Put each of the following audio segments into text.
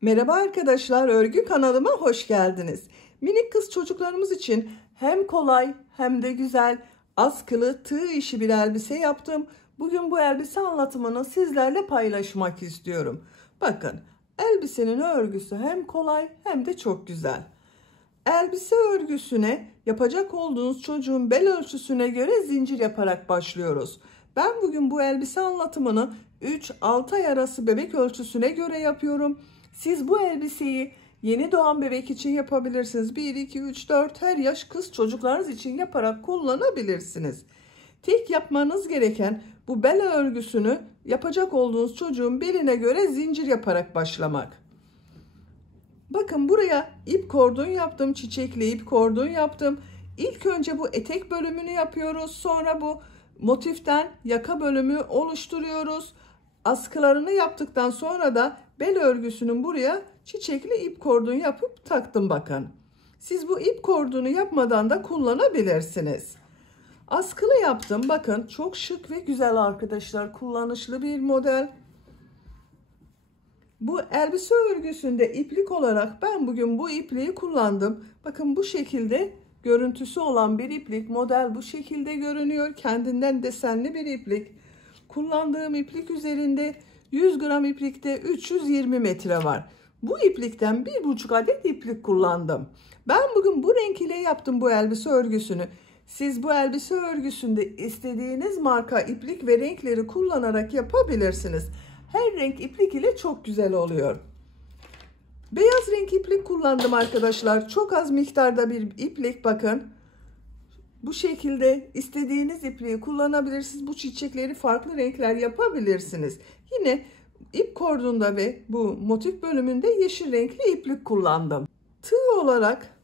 Merhaba arkadaşlar, örgü kanalıma hoş geldiniz. Minik kız çocuklarımız için hem kolay hem de güzel askılı tığ işi bir elbise yaptım. Bugün bu elbise anlatımını sizlerle paylaşmak istiyorum. Bakın, elbisenin örgüsü hem kolay hem de çok güzel. Elbise örgüsüne yapacak olduğunuz çocuğun bel ölçüsüne göre zincir yaparak başlıyoruz. Ben bugün bu elbise anlatımını 3-6 ay arası bebek ölçüsüne göre yapıyorum. Siz bu elbiseyi yeni doğan bebek için yapabilirsiniz. 1, 2, 3, 4 her yaş kız çocuklarınız için yaparak kullanabilirsiniz. Tek yapmanız gereken bu bel örgüsünü yapacak olduğunuz çocuğun beline göre zincir yaparak başlamak. Bakın buraya ip kordon yaptım. Çiçekli ip kordon yaptım. İlk önce bu etek bölümünü yapıyoruz. Sonra bu motiften yaka bölümü oluşturuyoruz. Askılarını yaptıktan sonra da bel örgüsünün buraya çiçekli ip kordon yapıp taktım bakın. Siz bu ip kordonu yapmadan da kullanabilirsiniz. Askılı yaptım. Bakın çok şık ve güzel arkadaşlar. Kullanışlı bir model. Bu elbise örgüsünde iplik olarak ben bugün bu ipliği kullandım. Bakın bu şekilde görüntüsü olan bir iplik. Model bu şekilde görünüyor. Kendinden desenli bir iplik. Kullandığım iplik üzerinde 100 gram iplikte 320 metre var. Bu iplikten 1,5 adet iplik kullandım. Ben bugün bu renk ile yaptım bu elbise örgüsünü. Siz bu elbise örgüsünde istediğiniz marka iplik ve renkleri kullanarak yapabilirsiniz. Her renk iplik ile çok güzel oluyor. Beyaz renk iplik kullandım arkadaşlar. Çok az miktarda bir iplik bakın. Bu şekilde istediğiniz ipliği kullanabilirsiniz. Bu çiçekleri farklı renkler yapabilirsiniz. Yine ip kordonda ve bu motif bölümünde yeşil renkli iplik kullandım. Tığ olarak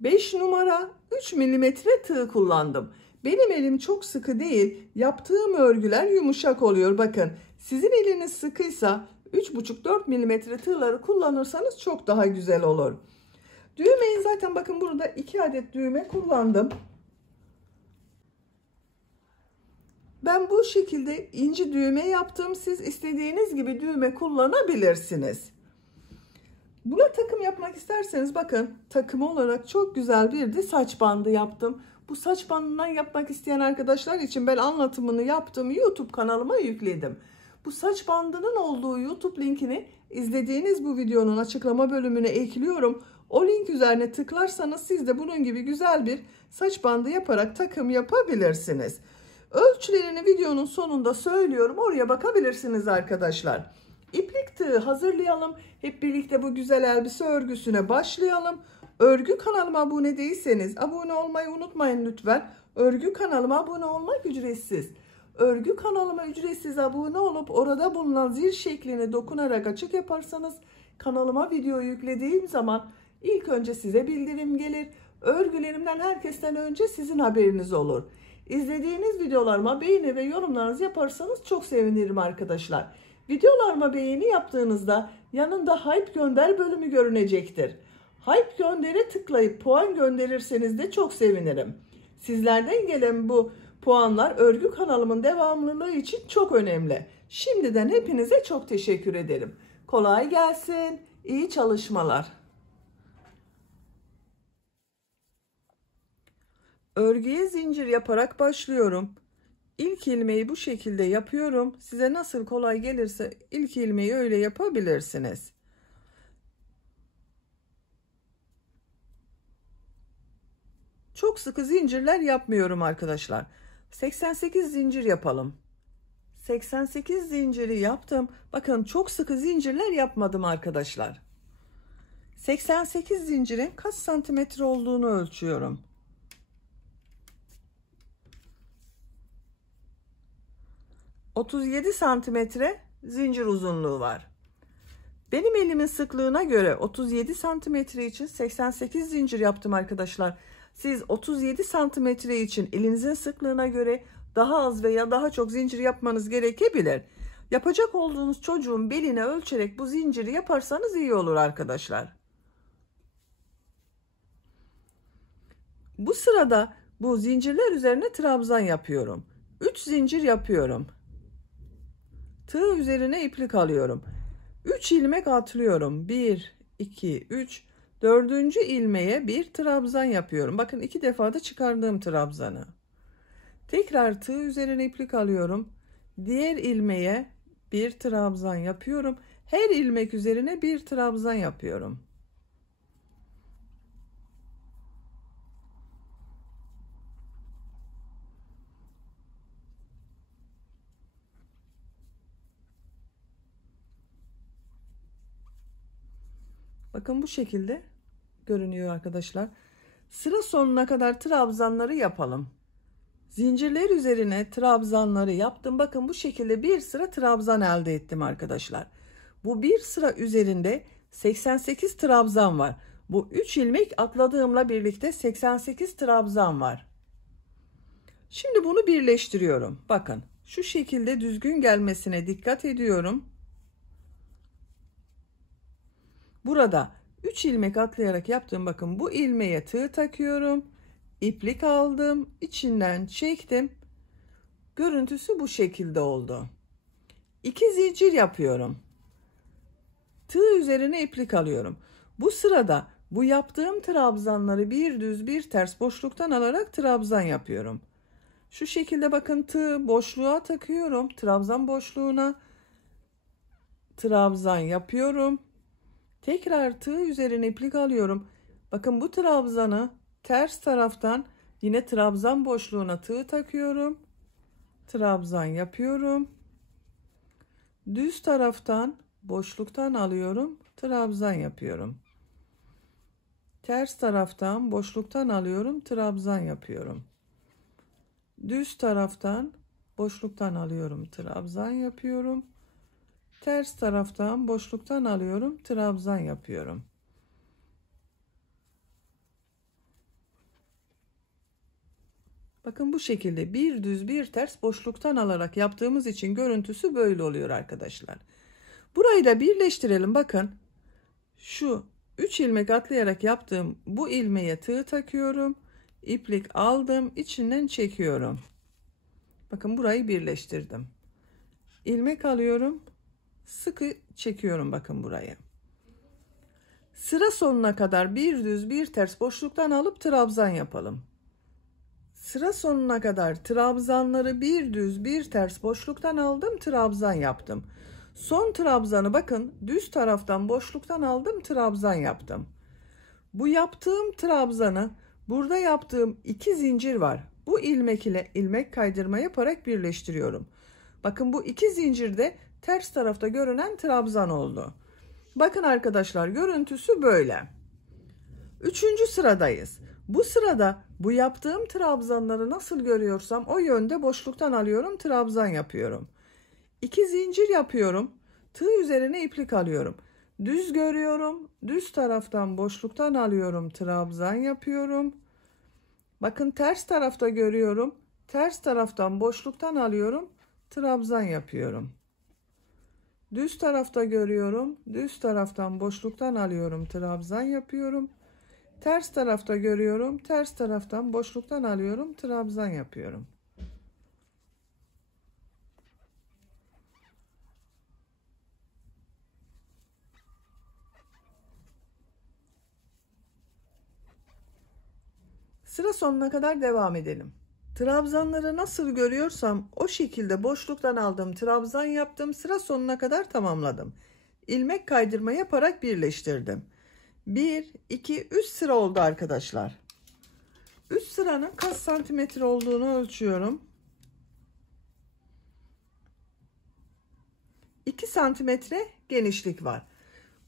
5 numara 3 milimetre tığ kullandım. Benim elim çok sıkı değil. Yaptığım örgüler yumuşak oluyor. Bakın sizin eliniz sıkıysa 3,5-4 milimetre tığları kullanırsanız çok daha güzel olur. Düğmeyi zaten bakın burada 2 adet düğme kullandım. Ben bu şekilde inci düğme yaptım. Siz istediğiniz gibi düğme kullanabilirsiniz. Buna takım yapmak isterseniz bakın takım olarak çok güzel bir de saç bandı yaptım. Bu saç bandından yapmak isteyen arkadaşlar için ben anlatımını yaptım. YouTube kanalıma yükledim. Bu saç bandının olduğu YouTube linkini izlediğiniz bu videonun açıklama bölümüne ekliyorum. O link üzerine tıklarsanız siz de bunun gibi güzel bir saç bandı yaparak takım yapabilirsiniz. Ölçülerini videonun sonunda söylüyorum. Oraya bakabilirsiniz arkadaşlar. İplik tığı hazırlayalım. Hep birlikte bu güzel elbise örgüsüne başlayalım. Örgü kanalıma abone değilseniz abone olmayı unutmayın lütfen. Örgü kanalıma abone olmak ücretsiz. Örgü kanalıma ücretsiz abone olup orada bulunan zil şeklini dokunarak açık yaparsanız kanalıma video yüklediğim zaman ilk önce size bildirim gelir. Örgülerimden herkesten önce sizin haberiniz olur. İzlediğiniz videolarıma beğeni ve yorumlarınızı yaparsanız çok sevinirim arkadaşlar. Videolarıma beğeni yaptığınızda yanında Hype Gönder bölümü görünecektir. Hype Gönder'e tıklayıp puan gönderirseniz de çok sevinirim. Sizlerden gelen bu puanlar örgü kanalımın devamlılığı için çok önemli. Şimdiden hepinize çok teşekkür ederim. Kolay gelsin, iyi çalışmalar. Örgüye zincir yaparak başlıyorum. İlk ilmeği bu şekilde yapıyorum. Size nasıl kolay gelirse ilk ilmeği öyle yapabilirsiniz. Çok sıkı zincirler yapmıyorum arkadaşlar. 88 zincir yapalım. 88 zinciri yaptım. Bakın çok sıkı zincirler yapmadım arkadaşlar. 88 zincirin kaç santimetre olduğunu ölçüyorum. 37 santimetre zincir uzunluğu var. Benim elimin sıklığına göre 37 santimetre için 88 zincir yaptım arkadaşlar. Siz 37 santimetre için elinizin sıklığına göre daha az veya daha çok zincir yapmanız gerekebilir. Yapacak olduğunuz çocuğun beline ölçerek bu zinciri yaparsanız iyi olur arkadaşlar. Bu sırada bu zincirler üzerine trabzan yapıyorum. 3 zincir yapıyorum. Tığ üzerine iplik alıyorum. 3 ilmek atlıyorum. 1, 2, 3. Dördüncü ilmeğe bir trabzan yapıyorum. Bakın 2 defa da çıkardığım trabzanı. Tekrar tığ üzerine iplik alıyorum. Diğer ilmeğe bir trabzan yapıyorum. Her ilmek üzerine bir trabzan yapıyorum. Bakın bu şekilde görünüyor arkadaşlar. Sıra sonuna kadar trabzanları yapalım. Zincirler üzerine trabzanları yaptım. Bakın bu şekilde bir sıra trabzan elde ettim arkadaşlar. Bu bir sıra üzerinde 88 trabzan var. Bu 3 ilmek atladığımla birlikte 88 trabzan var. Şimdi bunu birleştiriyorum. Bakın şu şekilde düzgün gelmesine dikkat ediyorum. Burada 3 ilmek atlayarak yaptığım, bakın bu ilmeğe tığ takıyorum. İplik aldım, içinden çektim. Görüntüsü bu şekilde oldu. 2 zincir yapıyorum. Tığ üzerine iplik alıyorum. Bu sırada bu yaptığım trabzanları bir düz bir ters boşluktan alarak trabzan yapıyorum. Şu şekilde bakın, tığ boşluğa takıyorum. Trabzan boşluğuna trabzan yapıyorum. Tekrar tığ üzerine iplik alıyorum. Bakın bu trabzanı ters taraftan yine trabzan boşluğuna tığ takıyorum. Trabzan yapıyorum. Düz taraftan boşluktan alıyorum. Trabzan yapıyorum. Ters taraftan boşluktan alıyorum. Trabzan yapıyorum. Düz taraftan boşluktan alıyorum. Trabzan yapıyorum. Ters taraftan boşluktan alıyorum. Trabzan yapıyorum. Bakın bu şekilde bir düz bir ters boşluktan alarak yaptığımız için görüntüsü böyle oluyor arkadaşlar. Burayı da birleştirelim. Bakın şu 3 ilmek atlayarak yaptığım bu ilmeğe tığ takıyorum. İplik aldım, içinden çekiyorum. Bakın burayı birleştirdim. İlmek alıyorum, sıkı çekiyorum bakın burayı. Sıra sonuna kadar bir düz bir ters boşluktan alıp trabzan yapalım. Sıra sonuna kadar trabzanları bir düz bir ters boşluktan aldım, trabzan yaptım. Son trabzanı bakın düz taraftan boşluktan aldım, trabzan yaptım. Bu yaptığım trabzanı burada yaptığım 2 zincir var. Bu ilmek ile ilmek kaydırma yaparak birleştiriyorum. Bakın bu 2 zincirde ters tarafta görünen trabzan oldu. Bakın arkadaşlar, görüntüsü böyle. 3. sıradayız. Bu sırada bu yaptığım trabzanları nasıl görüyorsam o yönde boşluktan alıyorum, trabzan yapıyorum. 2 zincir yapıyorum. Tığ üzerine iplik alıyorum. Düz görüyorum. Düz taraftan boşluktan alıyorum, trabzan yapıyorum. Bakın ters tarafta görüyorum. Ters taraftan boşluktan alıyorum, trabzan yapıyorum. Düz tarafta görüyorum. Düz taraftan boşluktan alıyorum, trabzan yapıyorum. Ters tarafta görüyorum. Ters taraftan boşluktan alıyorum, trabzan yapıyorum. Sıra sonuna kadar devam edelim. Trabzanları nasıl görüyorsam o şekilde boşluktan aldım, trabzan yaptım. Sıra sonuna kadar tamamladım. İlmek kaydırma yaparak birleştirdim. 1, 2, 3 sıra oldu arkadaşlar. 3 sıranın kaç santimetre olduğunu ölçüyorum. 2 santimetre genişlik var.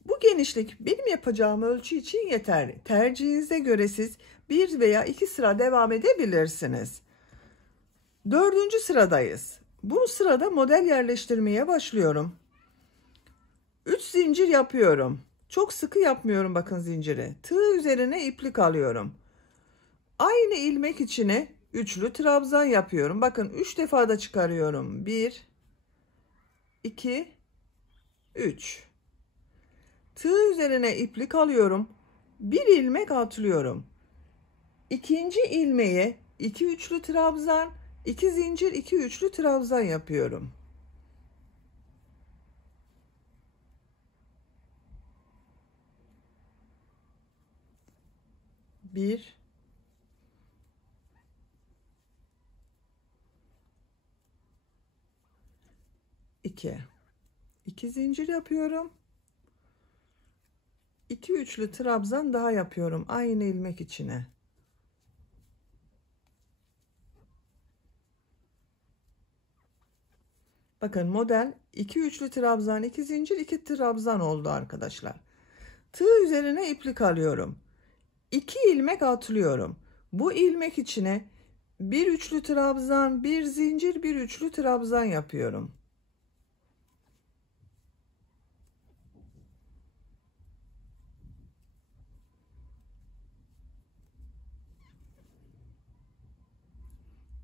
Bu genişlik benim yapacağım ölçü için yeterli. Tercihinize göre siz 1 veya 2 sıra devam edebilirsiniz. 4. sıradayız. Bu sırada model yerleştirmeye başlıyorum. 3 zincir yapıyorum. Çok sıkı yapmıyorum bakın zinciri. Tığ üzerine iplik alıyorum. Aynı ilmek içine üçlü trabzan yapıyorum. Bakın 3 defa da çıkarıyorum. 1, 2, 3. Tığ üzerine iplik alıyorum. Bir ilmek atlıyorum. İkinci ilmeğe 2 üçlü trabzan, 2 zincir, 2 üçlü trabzan yapıyorum. 1, 2, 2 zincir yapıyorum. 2 üçlü trabzan daha yapıyorum aynı ilmek içine. Bakın model 2 üçlü trabzan, 2 zincir, 2 trabzan oldu arkadaşlar. Tığ üzerine iplik alıyorum. 2 ilmek atlıyorum. Bu ilmek içine bir üçlü trabzan, bir zincir, bir üçlü trabzan yapıyorum.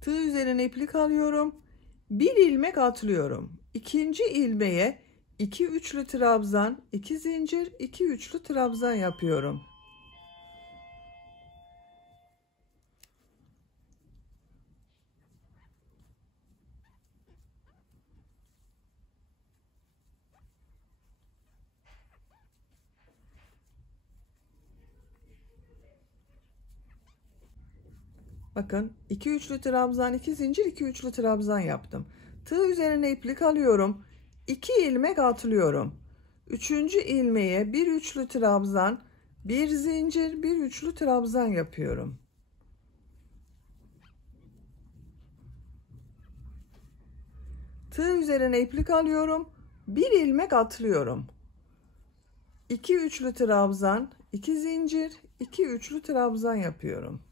Tığ üzerine iplik alıyorum. Bir ilmek atlıyorum. İkinci ilmeğe 2 üçlü trabzan, 2 zincir, 2 üçlü trabzan yapıyorum. Bakın 2 üçlü trabzan, 2 zincir, 2 üçlü trabzan yaptım. Tığ üzerine iplik alıyorum. 2 ilmek atlıyorum. Üçüncü ilmeğe bir üçlü trabzan, bir zincir, bir üçlü trabzan yapıyorum. Tığ üzerine iplik alıyorum. Bir ilmek atlıyorum. 2 üçlü trabzan, 2 zincir, 2 üçlü trabzan yapıyorum.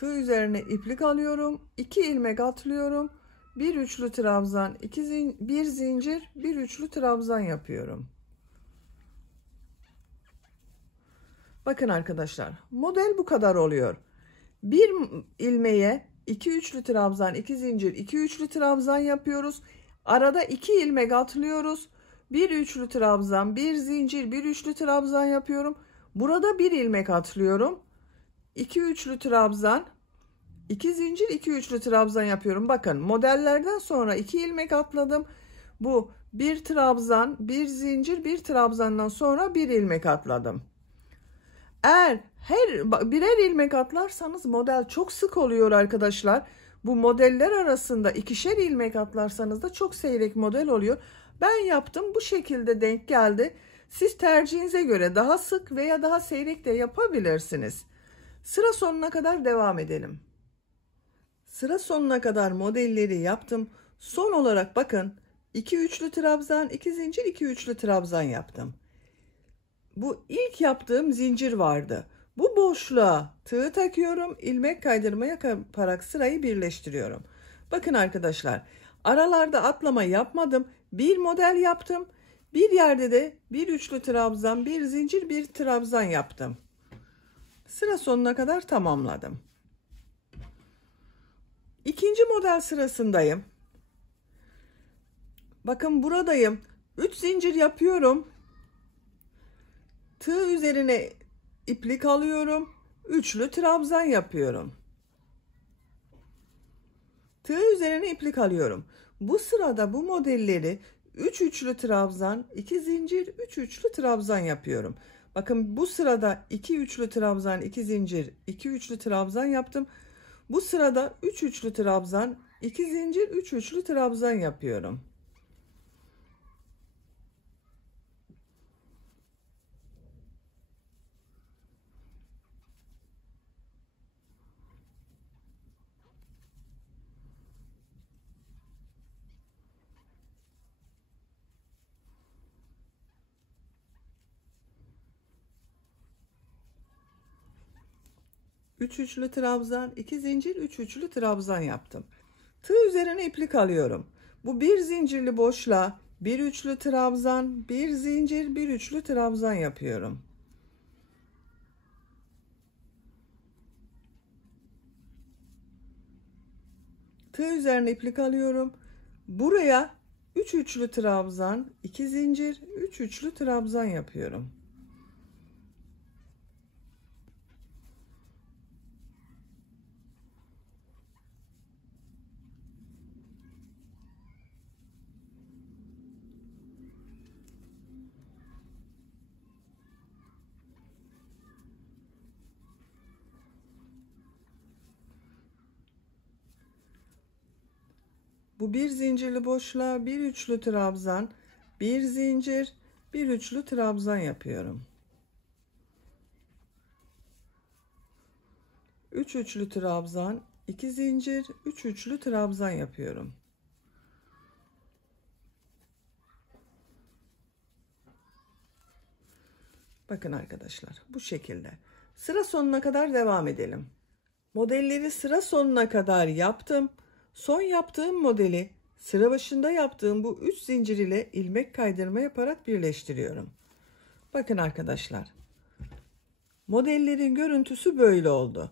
Tığ üzerine iplik alıyorum. 2 ilmek atlıyorum. Bir üçlü trabzan, bir zincir, bir üçlü trabzan yapıyorum. Bakın arkadaşlar, model bu kadar oluyor. Bir ilmeğe 2 üçlü trabzan, 2 zincir, 2 üçlü trabzan yapıyoruz. Arada 2 ilmek atlıyoruz. Bir üçlü trabzan, bir zincir, bir üçlü trabzan yapıyorum. Burada bir ilmek atlıyorum. 2 üçlü trabzan, 2 zincir, 2 üçlü trabzan yapıyorum. Bakın modellerden sonra 2 ilmek atladım. Bu bir trabzan, bir zincir, bir trabzandan sonra bir ilmek atladım. Eğer birer ilmek atlarsanız model çok sık oluyor arkadaşlar. Bu modeller arasında ikişer ilmek atlarsanız da çok seyrek model oluyor. Ben yaptım, bu şekilde denk geldi. Siz tercihinize göre daha sık veya daha seyrek de yapabilirsiniz. Sıra sonuna kadar devam edelim. Sıra sonuna kadar modelleri yaptım. Son olarak bakın 2 üçlü trabzan, 2 zincir, 2 üçlü trabzan yaptım. Bu ilk yaptığım zincir vardı. Bu boşluğa tığ takıyorum, ilmek kaydırma yaparak sırayı birleştiriyorum. Bakın arkadaşlar, aralarda atlama yapmadım. Bir model yaptım. Bir yerde de bir üçlü trabzan, bir zincir, bir trabzan yaptım. Sıra sonuna kadar tamamladım. İkinci model sırasındayım. Bakın buradayım. 3 zincir yapıyorum. Tığ üzerine iplik alıyorum. Üçlü trabzan yapıyorum. Tığ üzerine iplik alıyorum. Bu sırada bu modelleri 3 üçlü trabzan, 2 zincir, 3 üçlü trabzan yapıyorum. Bakın bu sırada 2 üçlü trabzan, 2 zincir, 2 üçlü trabzan yaptım. Bu sırada 3 üçlü trabzan, 2 zincir, 3 üçlü trabzan yapıyorum. Üç üçlü trabzan, 2 zincir, 3 üçlü trabzan yaptım. Tığ üzerine iplik alıyorum. Bu bir zincirli boşluğa bir üçlü trabzan, bir zincir, bir üçlü trabzan yapıyorum. Tığ üzerine iplik alıyorum. Buraya 3 üçlü trabzan, 2 zincir, 3 üçlü trabzan yapıyorum. Bu bir zincirli boşluğa bir üçlü trabzan, bir zincir, bir üçlü trabzan yapıyorum. 3 üçlü trabzan, 2 zincir, 3 üçlü trabzan yapıyorum. Bakın arkadaşlar, bu şekilde. Sıra sonuna kadar devam edelim. Modelleri sıra sonuna kadar yaptım. Son yaptığım modeli sıra başında yaptığım bu 3 zincir ile ilmek kaydırma yaparak birleştiriyorum. Bakın arkadaşlar. Modellerin görüntüsü böyle oldu.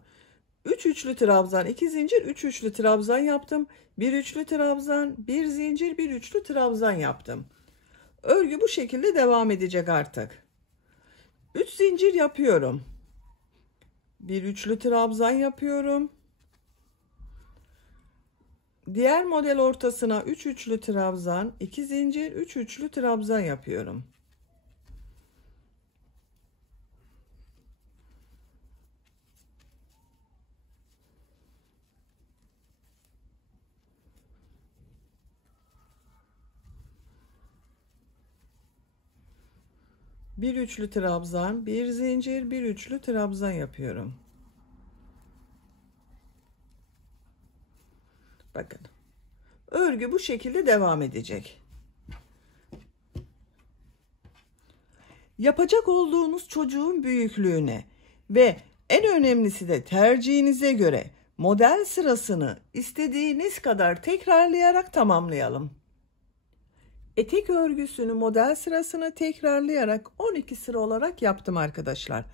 3 üçlü trabzan, 2 zincir, 3 üçlü trabzan yaptım. 1 üçlü trabzan, 1 zincir, 1 üçlü trabzan yaptım. Örgü bu şekilde devam edecek artık. 3 zincir yapıyorum. 1 üçlü trabzan yapıyorum. Diğer model ortasına 3 üçlü trabzan, 2 zincir, 3 üçlü trabzan yapıyorum. Bir üçlü trabzan, bir zincir, bir üçlü trabzan yapıyorum. Bakın. Örgü bu şekilde devam edecek. Yapacak olduğunuz çocuğun büyüklüğüne ve en önemlisi de tercihinize göre model sırasını istediğiniz kadar tekrarlayarak tamamlayalım. Etek örgüsünü model sırasını tekrarlayarak 12 sıra olarak yaptım arkadaşlar.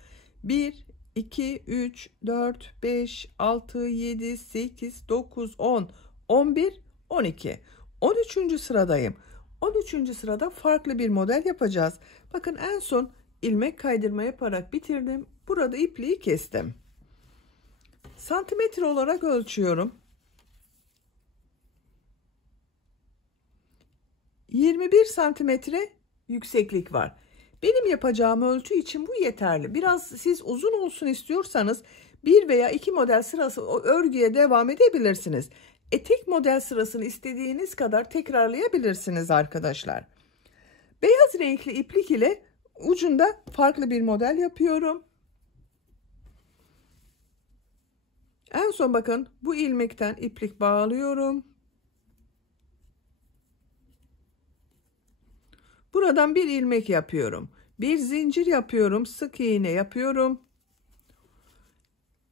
1, 2, 3, 4, 5, 6, 7, 8, 9, 10, 11, 12. 13. sıradayım. 13. sırada farklı bir model yapacağız. Bakın en son ilmek kaydırma yaparak bitirdim. Burada ipliği kestim. Santimetre olarak ölçüyorum. 21 santimetre yükseklik var. Benim yapacağım ölçü için bu yeterli. Biraz siz uzun olsun istiyorsanız bir veya iki model sırası o örgüye devam edebilirsiniz. Etek model sırasını istediğiniz kadar tekrarlayabilirsiniz arkadaşlar. Beyaz renkli iplik ile ucunda farklı bir model yapıyorum. En son bakın bu ilmekten iplik bağlıyorum. Buradan bir ilmek yapıyorum. Bir zincir yapıyorum. Sık iğne yapıyorum.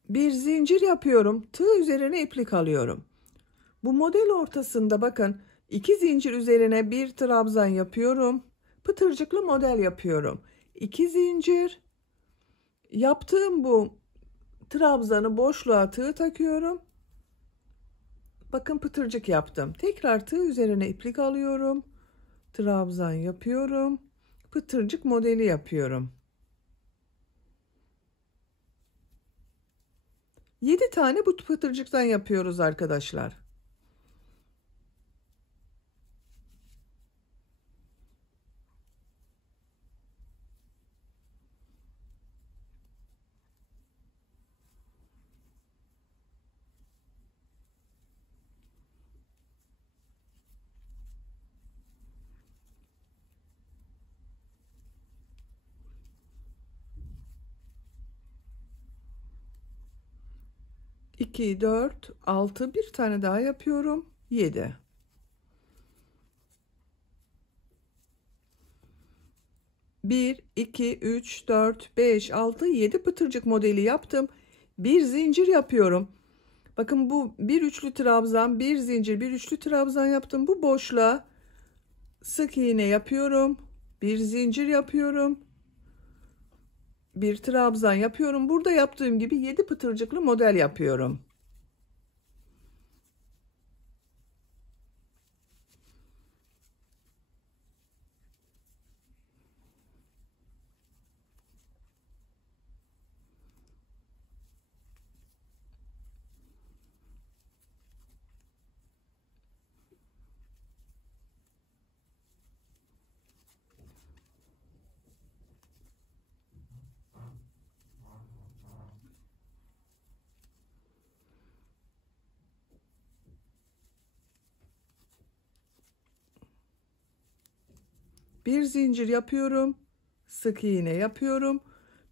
Bir zincir yapıyorum. Tığ üzerine iplik alıyorum. Bu model ortasında bakın 2 zincir üzerine bir trabzan yapıyorum. Pıtırcıklı model yapıyorum. 2 zincir yaptığım bu trabzanı boşluğa tığ takıyorum. Bakın pıtırcık yaptım. Tekrar tığ üzerine iplik alıyorum. Trabzan yapıyorum. Pıtırcık modeli yapıyorum. 7 tane bu pıtırcıktan yapıyoruz arkadaşlar. İki, 4, 6, bir tane daha yapıyorum. 7. Bir, 2, 3, 4, 5, 6, 7 pıtırcık modeli yaptım. Bir zincir yapıyorum. Bakın bu bir üçlü trabzan, bir zincir, bir üçlü trabzan yaptım. Bu boşluğa sık iğne yapıyorum. Bir zincir yapıyorum. Bir trabzan yapıyorum. Burada yaptığım gibi 7 pıtırcıklı model yapıyorum. Bir zincir yapıyorum. Sık iğne yapıyorum.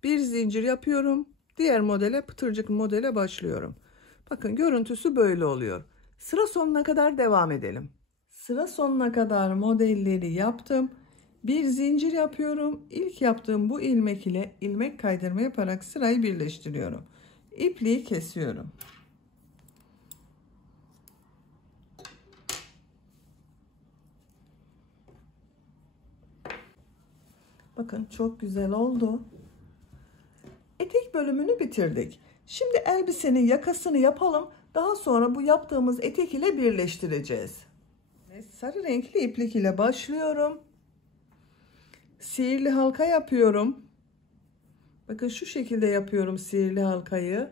Bir zincir yapıyorum. Diğer modele, pıtırcık modele başlıyorum. Bakın görüntüsü böyle oluyor. Sıra sonuna kadar devam edelim. Sıra sonuna kadar modelleri yaptım. Bir zincir yapıyorum. İlk yaptığım bu ilmek ile ilmek kaydırma yaparak sırayı birleştiriyorum. İpliği kesiyorum. Bakın çok güzel oldu. Etek bölümünü bitirdik. Şimdi elbisenin yakasını yapalım. Daha sonra bu yaptığımız etek ile birleştireceğiz. Sarı renkli iplik ile başlıyorum. Sihirli halka yapıyorum. Bakın şu şekilde yapıyorum sihirli halkayı.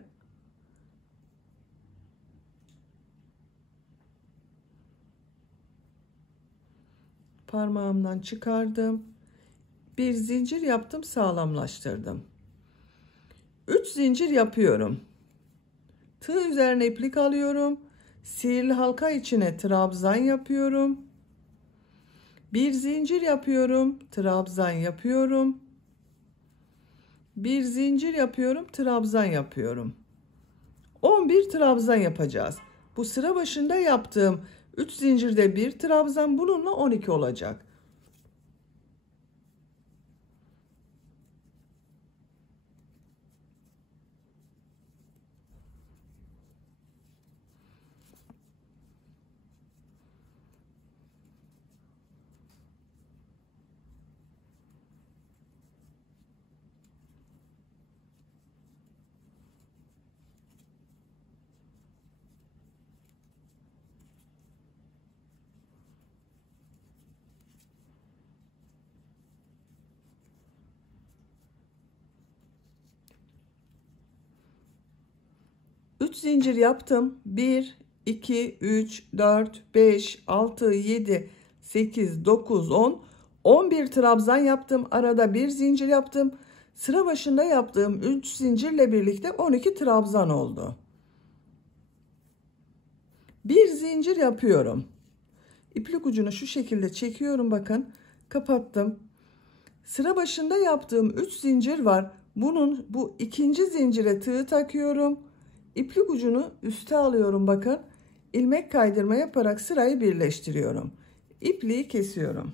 Parmağımdan çıkardım. Bir zincir yaptım, sağlamlaştırdım. 3 zincir yapıyorum. Tığ üzerine iplik alıyorum. Sihirli halka içine trabzan yapıyorum. Bir zincir yapıyorum, trabzan yapıyorum. Bir zincir yapıyorum, trabzan yapıyorum. 11 trabzan yapacağız. Bu sıra başında yaptığım 3 zincirde bir trabzan, bununla 12 olacak. Üç zincir yaptım. 1, 2, 3, 4, 5, 6, 7, 8, 9, 10. 11 trabzan yaptım. Arada bir zincir yaptım. Sıra başında yaptığım 3 zincirle birlikte 12 trabzan oldu. Bir zincir yapıyorum. İplik ucunu şu şekilde çekiyorum, bakın. Kapattım. Sıra başında yaptığım 3 zincir var. Bu ikinci zincire tığ takıyorum. İplik ucunu üste alıyorum, bakın. İlmek kaydırma yaparak sırayı birleştiriyorum. İpliği kesiyorum.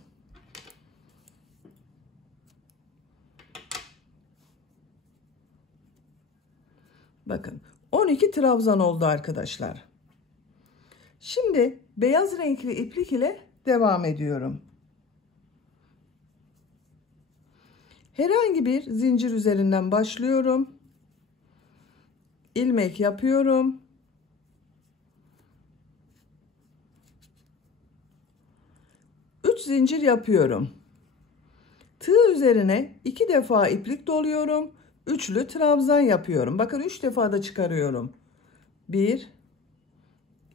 Bakın 12 trabzan oldu arkadaşlar. Şimdi beyaz renkli iplik ile devam ediyorum. Herhangi bir zincir üzerinden başlıyorum. İlmek yapıyorum. Üç zincir yapıyorum. Tığ üzerine 2 defa iplik doluyorum. Üçlü trabzan yapıyorum. Bakın 3 defa da çıkarıyorum. 1,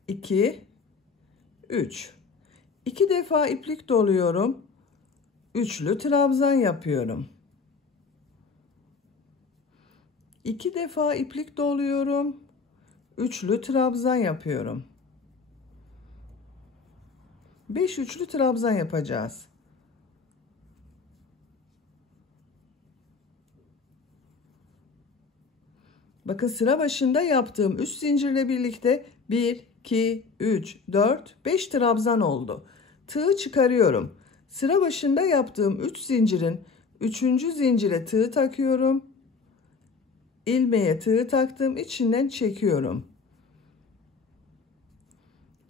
2, 3. 2 defa iplik doluyorum. Üçlü trabzan yapıyorum. 2 defa iplik doluyorum. Üçlü trabzan yapıyorum. 5 üçlü trabzan yapacağız. Bakın sıra başında yaptığım 3 zincirle birlikte 1, 2, 3, 4, 5 trabzan oldu. Tığı çıkarıyorum. Sıra başında yaptığım 3 zincirin 3. zincire tığ takıyorum. İlmeğe tığ taktım, içinden çekiyorum.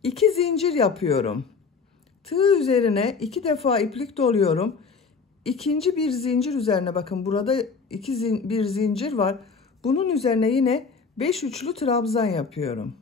2 zincir yapıyorum. Tığ üzerine 2 defa iplik doluyorum. İkinci bir zincir üzerine, bakın burada bir zincir var. Bunun üzerine yine 5 üçlü trabzan yapıyorum.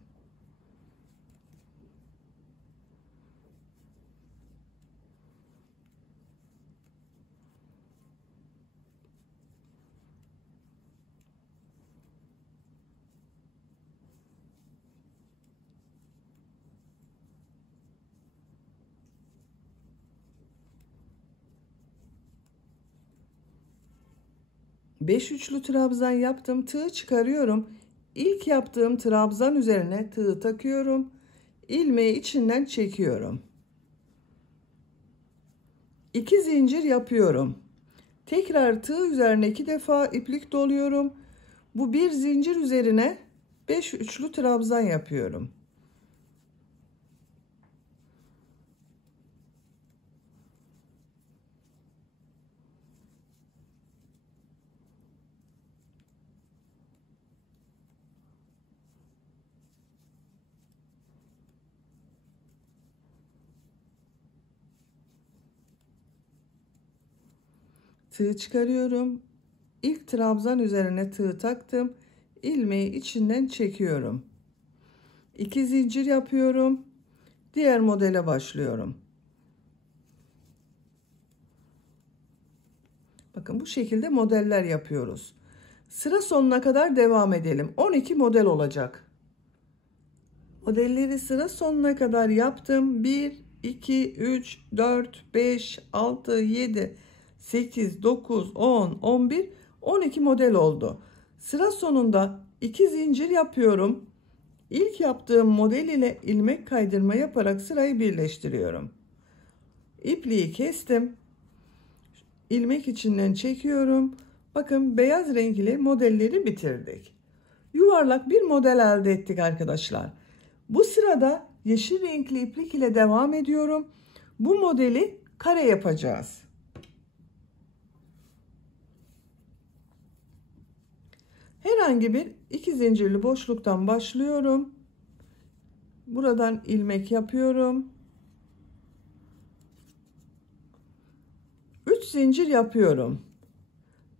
Beş üçlü trabzan yaptım. Tığ çıkarıyorum. İlk yaptığım trabzan üzerine tığ takıyorum. İlmeği içinden çekiyorum. 2 zincir yapıyorum. Tekrar tığ üzerine 2 defa iplik doluyorum. Bu bir zincir üzerine 5 üçlü trabzan yapıyorum. Tığ çıkarıyorum. İlk trabzan üzerine tığ taktım. İlmeği içinden çekiyorum. 2 zincir yapıyorum. Diğer modele başlıyorum. Bakın bu şekilde modeller yapıyoruz. Sıra sonuna kadar devam edelim. 12 model olacak. Modelleri sıra sonuna kadar yaptım. 1, 2, 3, 4, 5, 6, 7, 8, 9, 10, 11, 12 model oldu. Sıra sonunda 2 zincir yapıyorum. İlk yaptığım model ile ilmek kaydırma yaparak sırayı birleştiriyorum. İpliği kestim. İlmek içinden çekiyorum. Bakın beyaz renk ile modelleri bitirdik. Yuvarlak bir model elde ettik arkadaşlar. Bu sırada yeşil renkli iplik ile devam ediyorum. Bu modeli kare yapacağız. Herhangi bir 2 zincirli boşluktan başlıyorum. Buradan ilmek yapıyorum. 3 zincir yapıyorum.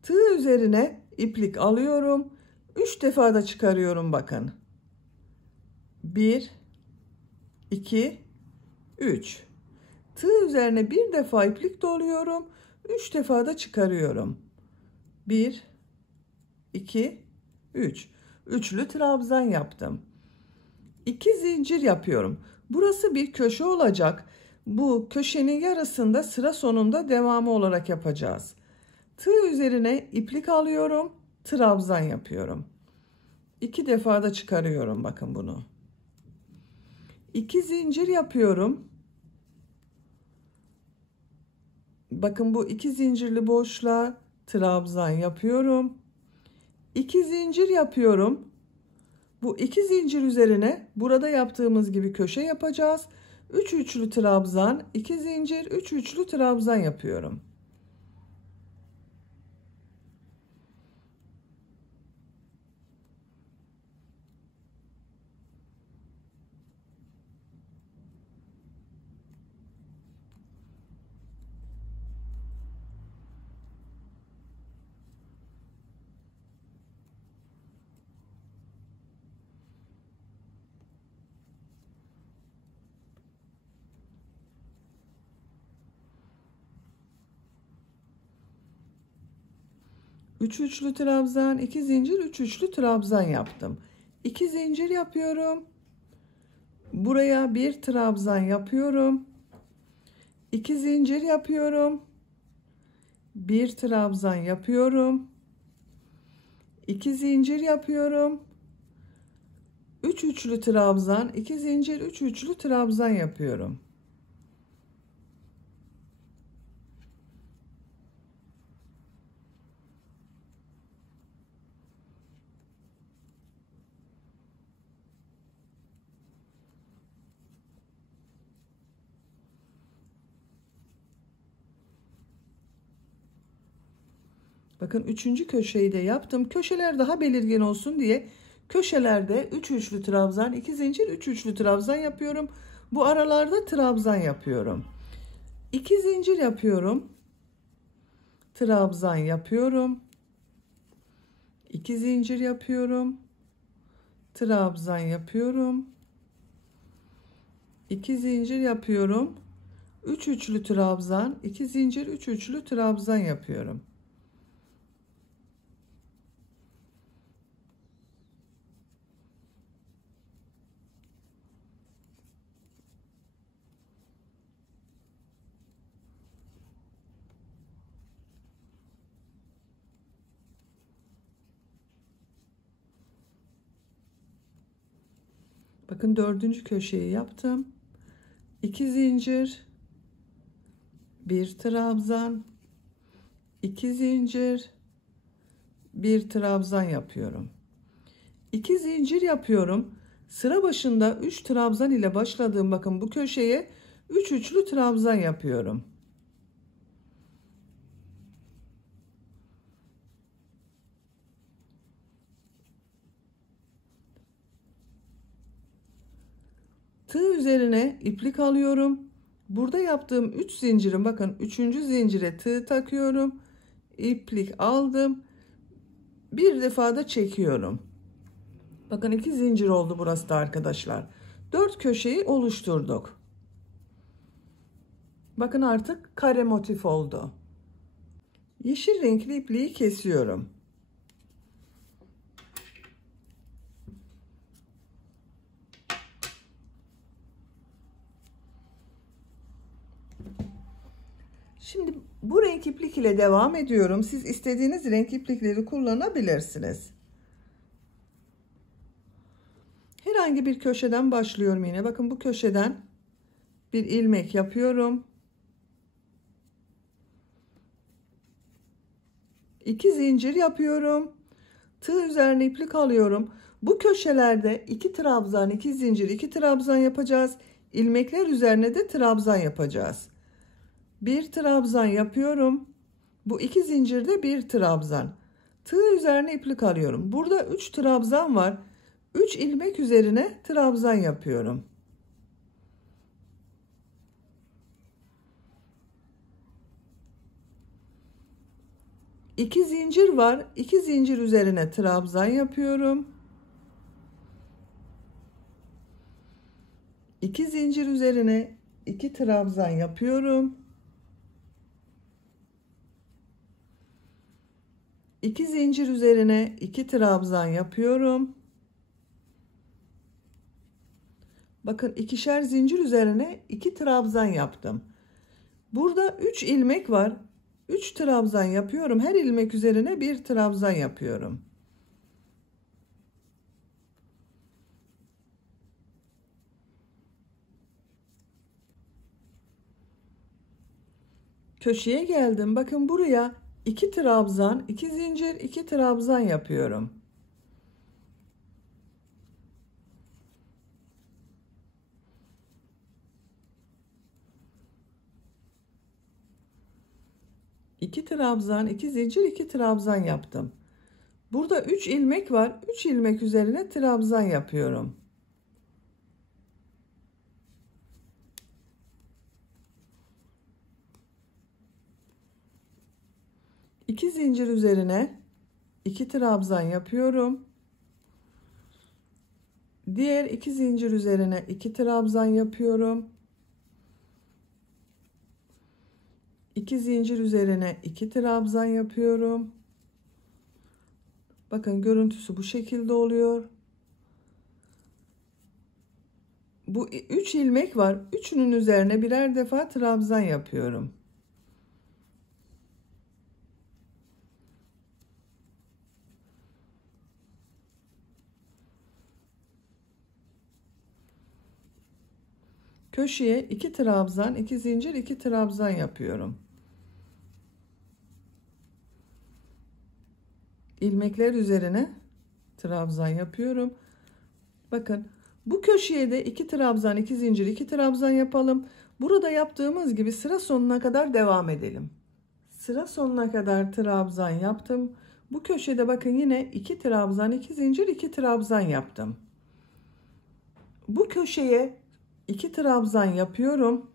Tığ üzerine iplik alıyorum. 3 defa da çıkarıyorum bakın. 1, 2, 3. Tığ üzerine bir defa iplik doluyorum. 3 defa da çıkarıyorum. 1, 2, 3. Üçlü trabzan yaptım. 2 zincir yapıyorum. Burası bir köşe olacak. Bu köşenin yarısında sıra sonunda devamı olarak yapacağız. Tığ üzerine iplik alıyorum. Trabzan yapıyorum. 2 defa da çıkarıyorum bakın bunu. 2 zincir yapıyorum. Bakın bu 2 zincirli boşluğa trabzan yapıyorum. 2 zincir yapıyorum. Bu 2 zincir üzerine burada yaptığımız gibi köşe yapacağız. 3 üçlü trabzan, 2 zincir, 3 üçlü trabzan yapıyorum. Üç üçlü trabzan, 2 zincir, 3 üçlü trabzan yaptım. 2 zincir yapıyorum. Buraya bir trabzan yapıyorum. 2 zincir yapıyorum. Bir trabzan yapıyorum. 2 zincir yapıyorum. 3 üçlü trabzan, 2 zincir, 3 üçlü trabzan yapıyorum. Bakın 3. köşeyi de yaptım. Köşeler daha belirgin olsun diye köşelerde 3 üçlü trabzan, 2 zincir, 3 üçlü trabzan yapıyorum. Bu aralarda trabzan yapıyorum. 2 zincir yapıyorum. Trabzan yapıyorum. 2 zincir yapıyorum. Trabzan yapıyorum. 2 zincir yapıyorum. 3 üçlü trabzan, 2 zincir, 3 üçlü trabzan yapıyorum. Bakın 4. köşeyi yaptım. 2 zincir, bir trabzan, 2 zincir, bir trabzan yapıyorum. 2 zincir yapıyorum. Sıra başında 3 trabzan ile başladığım bakın bu köşeye 3 üçlü trabzan yapıyorum. Tığ üzerine iplik alıyorum. Burada yaptığım 3 zincirin bakın 3. zincire tığ takıyorum. İplik aldım. Bir defa da çekiyorum. Bakın 2 zincir oldu burası da arkadaşlar. 4 köşeyi oluşturduk. Bakın artık kare motif oldu. Yeşil renkli ipliği kesiyorum. Şimdi bu renk iplik ile devam ediyorum. Siz istediğiniz renk iplikleri kullanabilirsiniz. Herhangi bir köşeden başlıyorum yine. Bakın bu köşeden bir ilmek yapıyorum. 2 zincir yapıyorum. Tığ üzerine iplik alıyorum. Bu köşelerde 2 trabzan, 2 zincir, 2 trabzan yapacağız. İlmekler üzerine de trabzan yapacağız. Bir trabzan yapıyorum. Bu 2 zincirde bir trabzan. Tığ üzerine iplik alıyorum. Burada 3 trabzan var. 3 ilmek üzerine trabzan yapıyorum. İki zincir var. 2 zincir üzerine trabzan yapıyorum. 2 zincir üzerine 2 trabzan yapıyorum. 2 zincir üzerine 2 trabzan yapıyorum. Bakın ikişer zincir üzerine 2 trabzan yaptım. Burada 3 ilmek var. 3 trabzan yapıyorum. Her ilmek üzerine bir trabzan yapıyorum. Köşeye geldim. Bakın buraya 2 trabzan, 2 zincir, 2 trabzan yapıyorum. İki trabzan, 2 zincir, 2 trabzan yaptım. Burada 3 ilmek var. 3 ilmek üzerine trabzan yapıyorum. İki zincir üzerine 2 trabzan yapıyorum. Diğer 2 zincir üzerine 2 trabzan yapıyorum. 2 zincir üzerine 2 trabzan yapıyorum. Bakın görüntüsü bu şekilde oluyor. Bu 3 ilmek var. Üçünün üzerine birer defa trabzan yapıyorum. Köşeye 2 trabzan, 2 zincir, 2 trabzan yapıyorum. İlmekler üzerine trabzan yapıyorum. Bakın bu köşeye de 2 trabzan, 2 zincir, 2 trabzan yapalım. Burada yaptığımız gibi sıra sonuna kadar devam edelim. Sıra sonuna kadar trabzan yaptım. Bu köşede bakın yine 2 trabzan, 2 zincir, 2 trabzan yaptım. Bu köşeye 2 trabzan yapıyorum.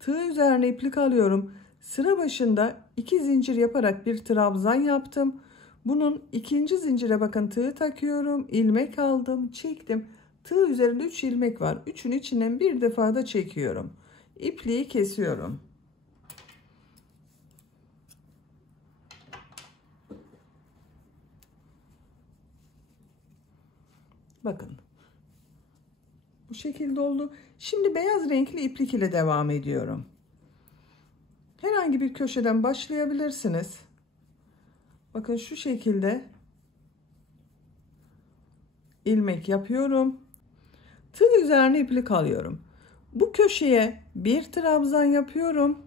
Tığ üzerine iplik alıyorum. Sıra başında 2 zincir yaparak bir trabzan yaptım. Bunun ikinci zincire bakın tığ takıyorum. İlmek aldım, çektim. Tığ üzerinde 3 ilmek var. 3'ün içinden bir defa da çekiyorum. İpliği kesiyorum. Bakın. Bu şekilde oldu. Şimdi beyaz renkli iplik ile devam ediyorum. Herhangi bir köşeden başlayabilirsiniz. Bakın şu şekilde ilmek yapıyorum. Tığ üzerine iplik alıyorum. Bu köşeye bir trabzan yapıyorum.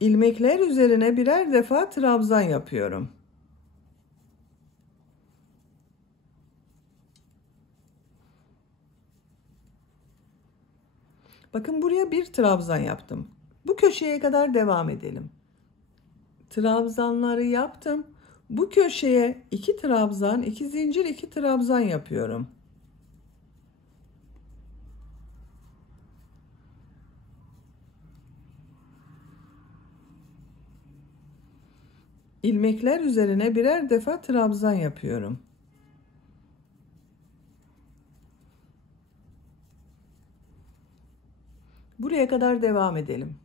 İlmekler üzerine birer defa trabzan yapıyorum. Bakın buraya bir trabzan yaptım. Bu köşeye kadar devam edelim. Trabzanları yaptım. Bu köşeye 2 trabzan, 2 zincir, 2 trabzan yapıyorum. İlmekler üzerine birer defa trabzan yapıyorum. Buraya kadar devam edelim.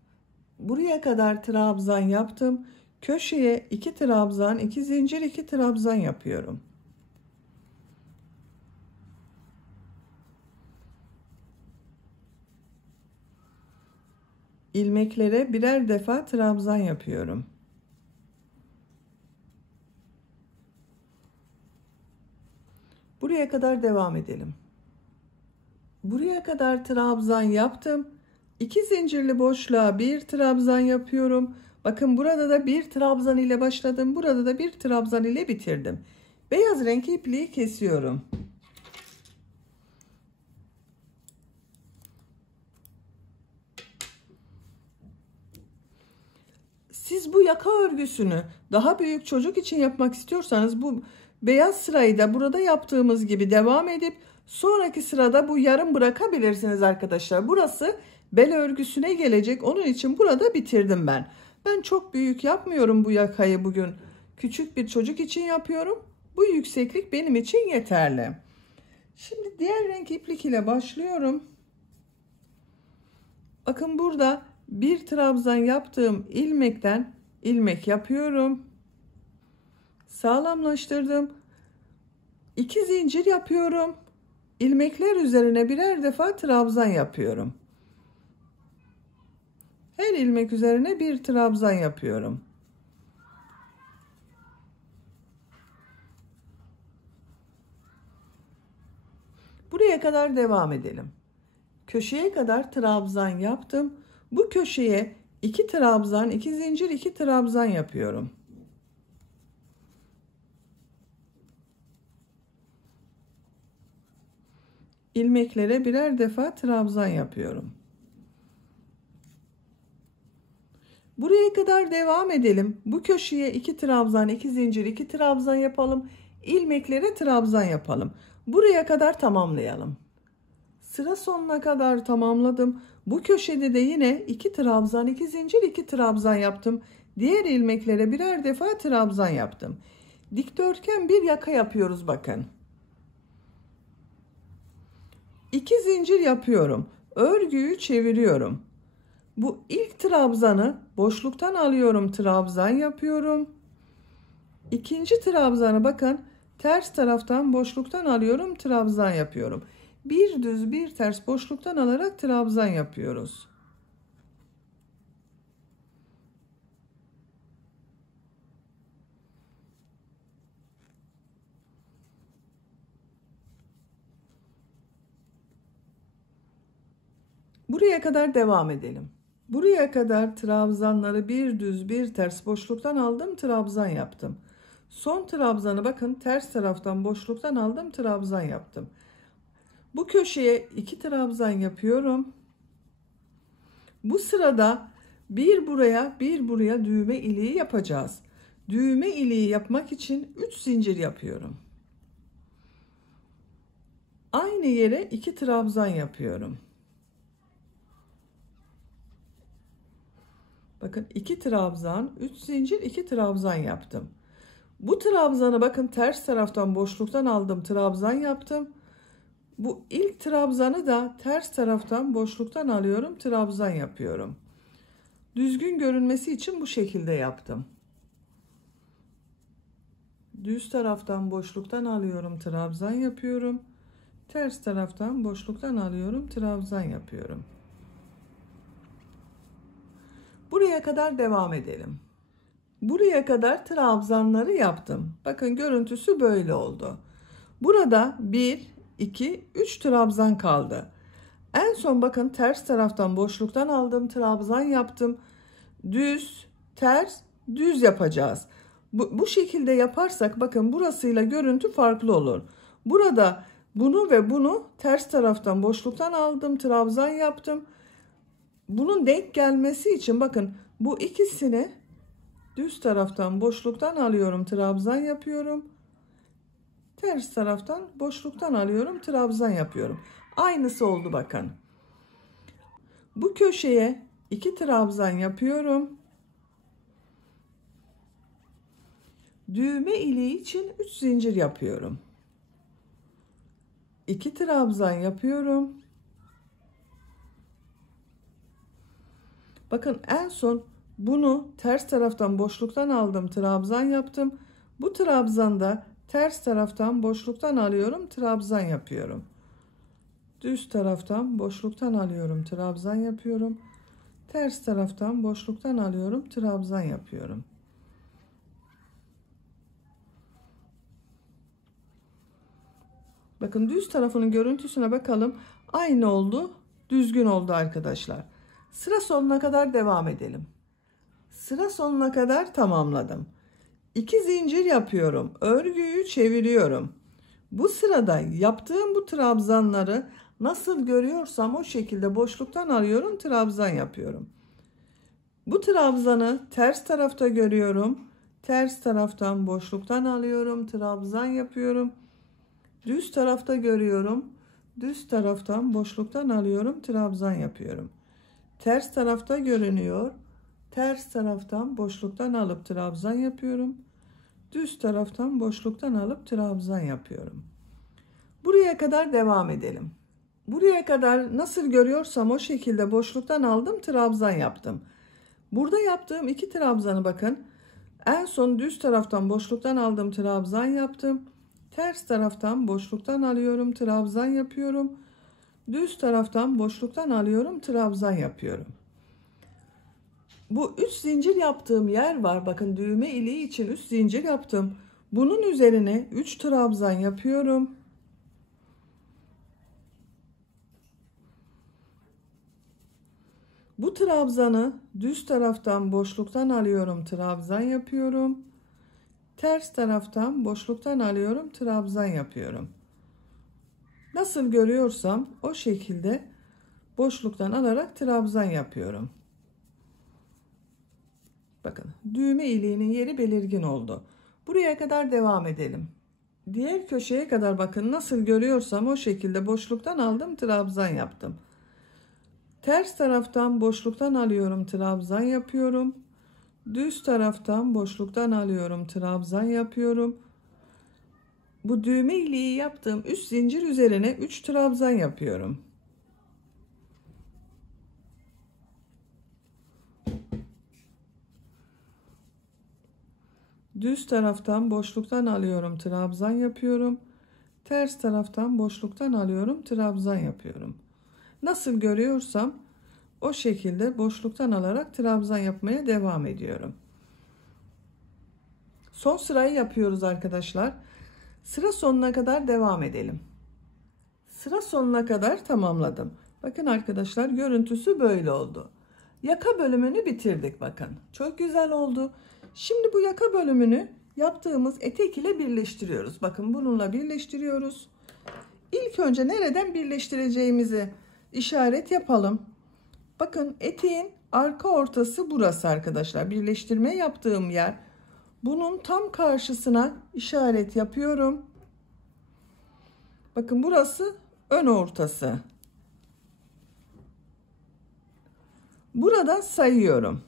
Buraya kadar trabzan yaptım. Köşeye 2 trabzan, 2 zincir, 2 trabzan yapıyorum. İlmeklere birer defa trabzan yapıyorum. Buraya kadar devam edelim. Buraya kadar trabzan yaptım. 2 zincirli boşluğa bir trabzan yapıyorum. Bakın burada da bir trabzan ile başladım. Burada da bir trabzan ile bitirdim. Beyaz renk ipliği kesiyorum. Siz bu yaka örgüsünü daha büyük çocuk için yapmak istiyorsanız bu beyaz sırayı da burada yaptığımız gibi devam edip sonraki sırada bu yarım bırakabilirsiniz arkadaşlar. Burası bel örgüsüne gelecek. Onun için burada bitirdim ben. Ben çok büyük yapmıyorum bu yakayı bugün. Küçük bir çocuk için yapıyorum. Bu yükseklik benim için yeterli. Şimdi diğer renk iplik ile başlıyorum. Bakın burada bir trabzan yaptığım ilmekten ilmek yapıyorum. Sağlamlaştırdım. 2 zincir yapıyorum. İlmekler üzerine birer defa trabzan yapıyorum. Her ilmek üzerine bir trabzan yapıyorum. Buraya kadar devam edelim. Köşeye kadar trabzan yaptım. Bu köşeye 2 trabzan, 2 zincir, 2 trabzan yapıyorum. İlmeklere birer defa trabzan yapıyorum. Buraya kadar devam edelim. Bu köşeye 2 trabzan, 2 zincir, 2 trabzan yapalım. İlmeklere trabzan yapalım. Buraya kadar tamamlayalım. Sıra sonuna kadar tamamladım. Bu köşede de yine 2 trabzan, 2 zincir, 2 trabzan yaptım. Diğer ilmeklere birer defa trabzan yaptım. Dikdörtgen bir yaka yapıyoruz bakın. 2 zincir yapıyorum. Örgüyü çeviriyorum. Bu ilk trabzanı boşluktan alıyorum, trabzan yapıyorum. İkinci trabzanı bakın ters taraftan boşluktan alıyorum, trabzan yapıyorum. Bir düz bir ters boşluktan alarak trabzan yapıyoruz. Buraya kadar devam edelim. Buraya kadar trabzanları bir düz bir ters boşluktan aldım, trabzan yaptım. Son trabzanı bakın ters taraftan boşluktan aldım, trabzan yaptım. Bu köşeye 2 trabzan yapıyorum. Bu sırada bir buraya bir buraya düğme iliği yapacağız. Düğme iliği yapmak için 3 zincir yapıyorum. Aynı yere 2 trabzan yapıyorum. Bakın 2 trabzan, 3 zincir, 2 trabzan yaptım. Bu trabzanı bakın ters taraftan boşluktan aldım, trabzan yaptım. Bu ilk trabzanı da ters taraftan boşluktan alıyorum, trabzan yapıyorum. Düzgün görünmesi için bu şekilde yaptım. Düz taraftan boşluktan alıyorum, trabzan yapıyorum. Ters taraftan boşluktan alıyorum, trabzan yapıyorum. Buraya kadar devam edelim. Buraya kadar trabzanları yaptım. Bakın görüntüsü böyle oldu. Burada 1, 2, 3 trabzan kaldı. En son bakın ters taraftan boşluktan aldım, trabzan yaptım. Düz, ters, düz yapacağız. Bu şekilde yaparsak bakın burasıyla görüntü farklı olur. Burada bunu ve bunu ters taraftan boşluktan aldım, trabzan yaptım. Bunun denk gelmesi için bakın bu ikisini düz taraftan boşluktan alıyorum, trabzan yapıyorum. Ters taraftan boşluktan alıyorum, trabzan yapıyorum. Aynısı oldu bakın. Bu köşeye 2 trabzan yapıyorum. Düğme iliği için 3 zincir yapıyorum. 2 trabzan yapıyorum. Bakın en son bunu ters taraftan boşluktan aldım, trabzan yaptım. Bu trabzanda ters taraftan boşluktan alıyorum, trabzan yapıyorum. Düz taraftan boşluktan alıyorum, trabzan yapıyorum. Ters taraftan boşluktan alıyorum, trabzan yapıyorum. Bakın düz tarafının görüntüsüne bakalım. Aynı oldu, düzgün oldu arkadaşlar. Sıra sonuna kadar devam edelim. Sıra sonuna kadar tamamladım. 2 zincir yapıyorum. Örgüyü çeviriyorum. Bu sırada yaptığım bu trabzanları nasıl görüyorsam o şekilde boşluktan alıyorum, trabzan yapıyorum. Bu trabzanı ters tarafta görüyorum. Ters taraftan boşluktan alıyorum, trabzan yapıyorum. Düz tarafta görüyorum. Düz taraftan boşluktan alıyorum, trabzan yapıyorum. Ters tarafta görünüyor. Ters taraftan boşluktan alıp trabzan yapıyorum. Düz taraftan boşluktan alıp trabzan yapıyorum. Buraya kadar devam edelim. Buraya kadar nasıl görüyorsam o şekilde boşluktan aldım, trabzan yaptım. Burada yaptığım 2 trabzanı bakın. En son düz taraftan boşluktan aldım, trabzan yaptım. Ters taraftan boşluktan alıyorum, trabzan yapıyorum. Düz taraftan boşluktan alıyorum, trabzan yapıyorum. Bu 3 zincir yaptığım yer var. Bakın düğme iliği için 3 zincir yaptım. Bunun üzerine 3 trabzan yapıyorum. Bu trabzanı düz taraftan boşluktan alıyorum, trabzan yapıyorum. Ters taraftan boşluktan alıyorum, trabzan yapıyorum. Nasıl görüyorsam o şekilde boşluktan alarak trabzan yapıyorum. Bakın düğme iliğinin yeri belirgin oldu. Buraya kadar devam edelim. Diğer köşeye kadar bakın nasıl görüyorsam o şekilde boşluktan aldım, trabzan yaptım. Ters taraftan boşluktan alıyorum, trabzan yapıyorum. Düz taraftan boşluktan alıyorum, trabzan yapıyorum. Bu düğme iliği yaptığım 3 zincir üzerine 3 trabzan yapıyorum. Düz taraftan boşluktan alıyorum, trabzan yapıyorum. Ters taraftan boşluktan alıyorum, trabzan yapıyorum. Nasıl görüyorsam o şekilde boşluktan alarak trabzan yapmaya devam ediyorum. Son sırayı yapıyoruz arkadaşlar. Sıra sonuna kadar devam edelim. Sıra sonuna kadar tamamladım. Bakın arkadaşlar görüntüsü böyle oldu. Yaka bölümünü bitirdik bakın. Çok güzel oldu. Şimdi bu yaka bölümünü yaptığımız etek ile birleştiriyoruz. Bakın bununla birleştiriyoruz. İlk önce nereden birleştireceğimizi işaret yapalım. Bakın eteğin arka ortası burası arkadaşlar. Birleştirme yaptığım yer. Bunun tam karşısına işaret yapıyorum. Bakın burası ön ortası. Burada sayıyorum.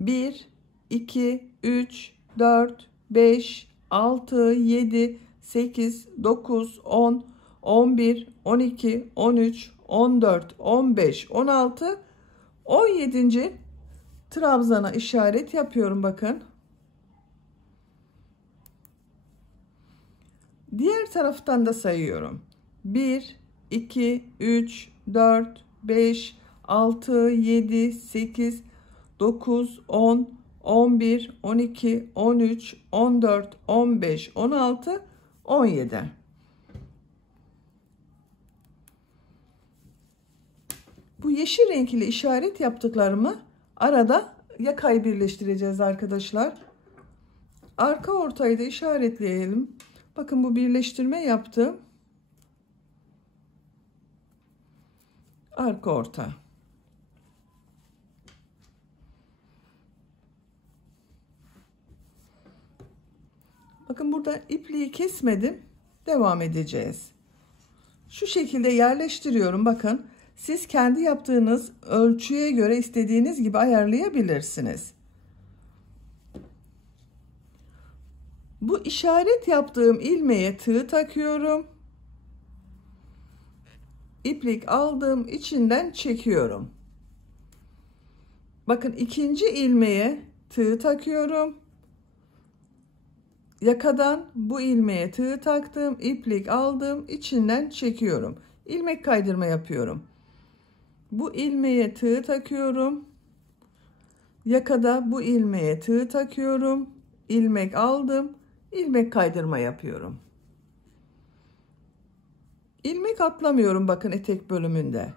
1, 2, 3, 4, 5, 6, 7, 8, 9, 10, 11, 12, 13, 14, 15, 16, 17. trabzana işaret yapıyorum bakın. Diğer taraftan da sayıyorum. 1, 2, 3, 4, 5, 6, 7, 8, 9, 10, 11, 12, 13, 14, 15, 16, 17. Bu yeşil renk ile işaret yaptıklarımı arada yakayı birleştireceğiz arkadaşlar. Arka ortayı da işaretleyelim. Bakın bu birleştirme yaptım. Arka orta. Bakın burada ipliği kesmedim. Devam edeceğiz. Şu şekilde yerleştiriyorum. Bakın siz kendi yaptığınız ölçüye göre istediğiniz gibi ayarlayabilirsiniz. Bu işaret yaptığım ilmeğe tığ takıyorum. İplik aldım, içinden çekiyorum. Bakın ikinci ilmeğe tığ takıyorum. Yakadan bu ilmeğe tığ taktım, iplik aldım, içinden çekiyorum. İlmek kaydırma yapıyorum. Bu ilmeğe tığ takıyorum. Yakada bu ilmeğe tığ takıyorum. İlmek aldım, ilmek kaydırma yapıyorum. İlmek atlamıyorum bakın etek bölümünde.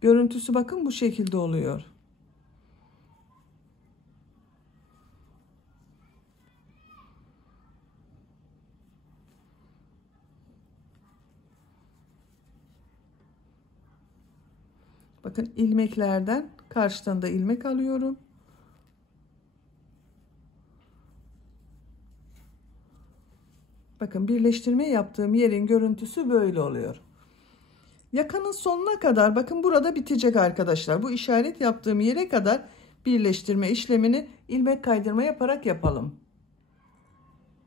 Görüntüsü bakın bu şekilde oluyor. Bakın ilmeklerden karşıdan da ilmek alıyorum. Bakın birleştirme yaptığım yerin görüntüsü böyle oluyor. Yakanın sonuna kadar bakın burada bitecek arkadaşlar. Bu işaret yaptığım yere kadar birleştirme işlemini ilmek kaydırma yaparak yapalım.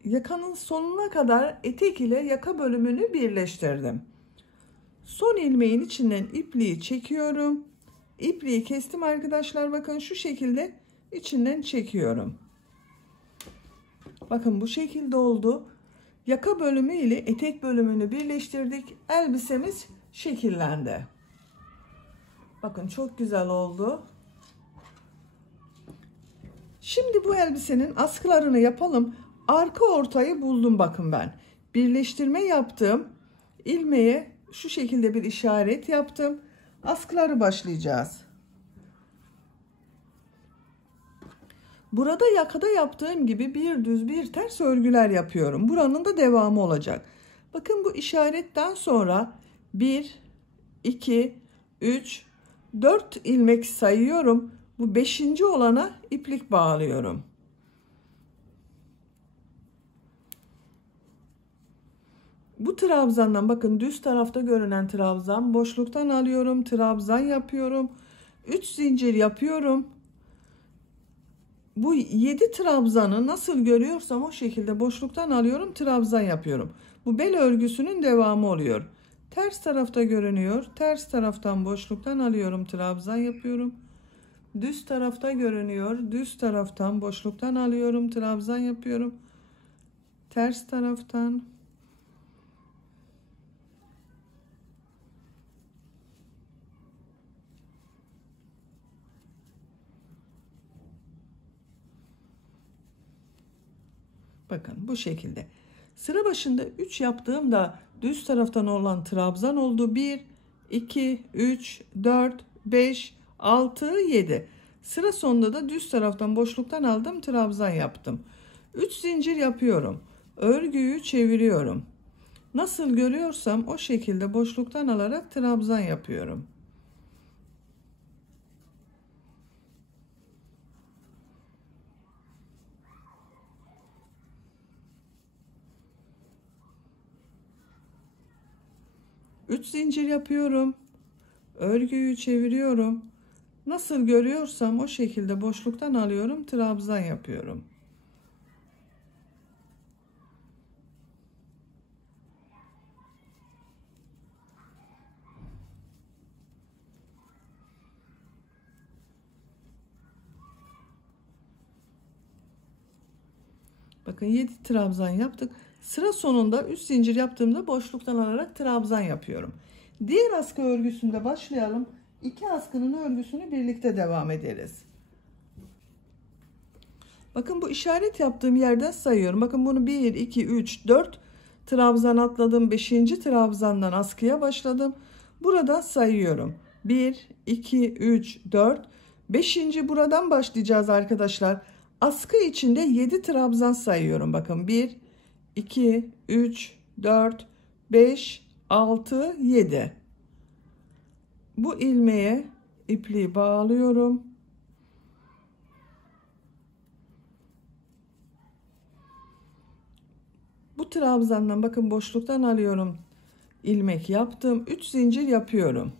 Yakanın sonuna kadar etek ile yaka bölümünü birleştirdim. Son ilmeğin içinden ipliği çekiyorum. İpliği kestim arkadaşlar. Bakın şu şekilde içinden çekiyorum. Bakın bu şekilde oldu. Yaka bölümü ile etek bölümünü birleştirdik. Elbisemiz şekillendi. Bakın çok güzel oldu. Şimdi bu elbisenin askılarını yapalım. Arka ortayı buldum bakın ben. Birleştirme yaptım. İlmeğe şu şekilde bir işaret yaptım. Askıları başlayacağız. Burada yakada yaptığım gibi bir düz bir ters örgüler yapıyorum. Buranın da devamı olacak. Bakın bu işaretten sonra 1, 2, 3, 4 ilmek sayıyorum. Bu 5. olana iplik bağlıyorum. Bu trabzandan bakın düz tarafta görünen trabzan boşluktan alıyorum. Trabzan yapıyorum. 3 zincir yapıyorum. Bu 7 trabzanı nasıl görüyorsam o şekilde boşluktan alıyorum. Trabzan yapıyorum. Bu bel örgüsünün devamı oluyor. Ters tarafta görünüyor. Ters taraftan boşluktan alıyorum. Trabzan yapıyorum. Düz tarafta görünüyor. Düz taraftan boşluktan alıyorum. Trabzan yapıyorum. Ters taraftan. Bakın bu şekilde. Sıra başında 3 yaptığımda düz taraftan olan trabzan oldu. 1, 2, 3, 4, 5, 6, 7. Sıra sonunda da düz taraftan boşluktan aldım. Trabzan yaptım. 3 zincir yapıyorum. Örgüyü çeviriyorum. Nasıl görüyorsam o şekilde boşluktan alarak trabzan yapıyorum. Üç zincir yapıyorum. Örgüyü çeviriyorum. Nasıl görüyorsam o şekilde boşluktan alıyorum. Trabzan yapıyorum. Bakın 7 trabzan yaptık. Sıra sonunda 3 zincir yaptığımda boşluktan alarak trabzan yapıyorum. Diğer askı örgüsünde başlayalım. 2 askının örgüsünü birlikte devam ederiz. Bakın bu işaret yaptığım yerden sayıyorum. Bakın bunu 1, 2, 3, 4 trabzan atladım. 5. trabzandan askıya başladım. Burada sayıyorum. 1, 2, 3, 4. 5. buradan başlayacağız arkadaşlar. Askı içinde 7 trabzan sayıyorum. Bakın 1, 2, 3, 4, 5, 6, 7. Bu ilmeğe ipliği bağlıyorum. Bu trabzandan bakın boşluktan alıyorum. İlmek yaptım. 3 zincir yapıyorum.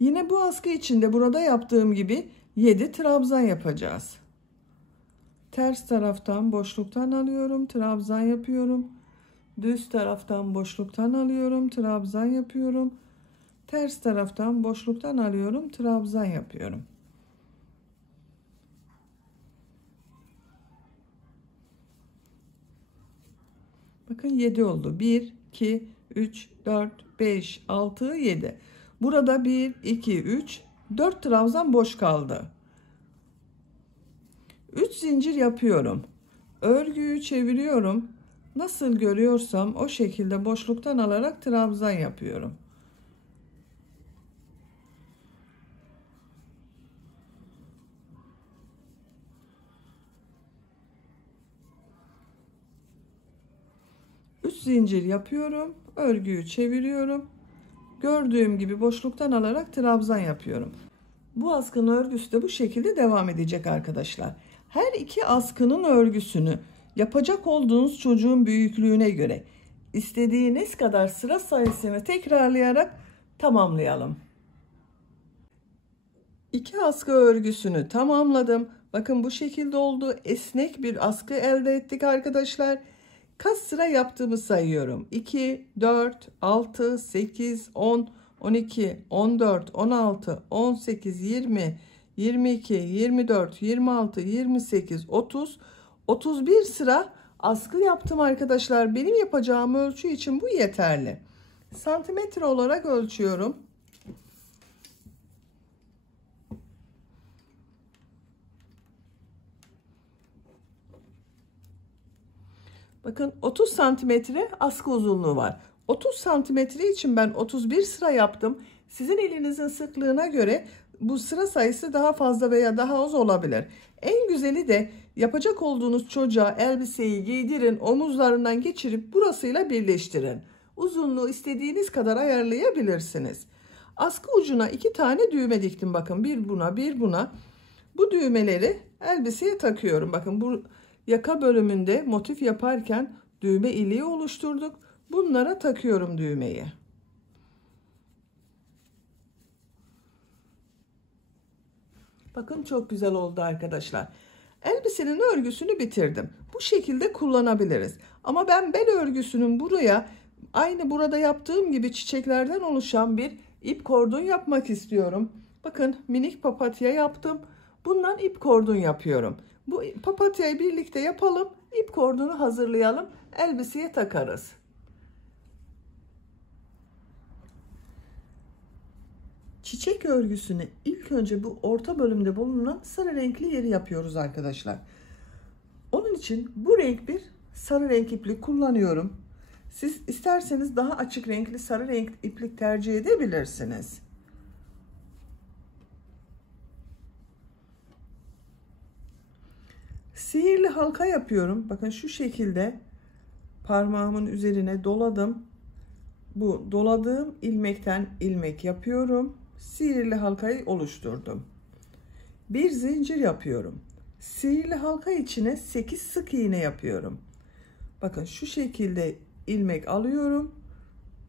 Yine bu askı içinde burada yaptığım gibi 7 trabzan yapacağız. Ters taraftan boşluktan alıyorum, trabzan yapıyorum. Düz taraftan boşluktan alıyorum, trabzan yapıyorum. Ters taraftan boşluktan alıyorum, trabzan yapıyorum. Bakın 7 oldu. 1, 2, 3, 4, 5, 6, 7. Burada 1, 2, 3, 4 trabzan boş kaldı. 3 zincir yapıyorum. Örgüyü çeviriyorum. Nasıl görüyorsam o şekilde boşluktan alarak trabzan yapıyorum. Üç zincir yapıyorum. Örgüyü çeviriyorum. Gördüğüm gibi boşluktan alarak trabzan yapıyorum. Bu askının örgüsü de bu şekilde devam edecek arkadaşlar. Her iki askının örgüsünü yapacak olduğunuz çocuğun büyüklüğüne göre istediğiniz kadar sıra sayısını tekrarlayarak tamamlayalım. İki askı örgüsünü tamamladım. Bakın bu şekilde oldu. Esnek bir askı elde ettik arkadaşlar. Kaç sıra yaptığımı sayıyorum. 2, 4, 6, 8, 10, 12, 14, 16, 18, 20, 22, 24, 26, 28, 30, 31 sıra askı yaptım arkadaşlar. Benim yapacağım ölçü için bu yeterli. Santimetre olarak ölçüyorum. Bakın 30 santimetre askı uzunluğu var. 30 santimetre için ben 31 sıra yaptım. Sizin elinizin sıklığına göre bu sıra sayısı daha fazla veya daha az olabilir. En güzeli de yapacak olduğunuz çocuğa elbiseyi giydirin, omuzlarından geçirip burasıyla birleştirin. Uzunluğu istediğiniz kadar ayarlayabilirsiniz. Askı ucuna 2 tane düğme diktim. Bakın bir buna bir buna. Bu düğmeleri elbiseye takıyorum. Bakın bu yaka bölümünde motif yaparken düğme iliği oluşturduk. Bunlara takıyorum düğmeyi. Bakın çok güzel oldu arkadaşlar. Elbisenin örgüsünü bitirdim. Bu şekilde kullanabiliriz. Ama ben bel örgüsünün buraya aynı burada yaptığım gibi çiçeklerden oluşan bir ip kordon yapmak istiyorum. Bakın minik papatya yaptım. Bundan ip kordon yapıyorum. Bu papatyayı birlikte yapalım. İp kordonu hazırlayalım. Elbiseye takarız. Çiçek örgüsünü ilk önce bu orta bölümde bulunan sarı renkli yeri yapıyoruz arkadaşlar. Onun için bu renk bir sarı renk iplik kullanıyorum. Siz isterseniz daha açık renkli sarı renk iplik tercih edebilirsiniz. Sihirli halka yapıyorum. Bakın şu şekilde parmağımın üzerine doladım. Bu doladığım ilmekten ilmek yapıyorum. Sihirli halkayı oluşturdum. Bir zincir yapıyorum. Sihirli halka içine 8 sık iğne yapıyorum. Bakın şu şekilde ilmek alıyorum.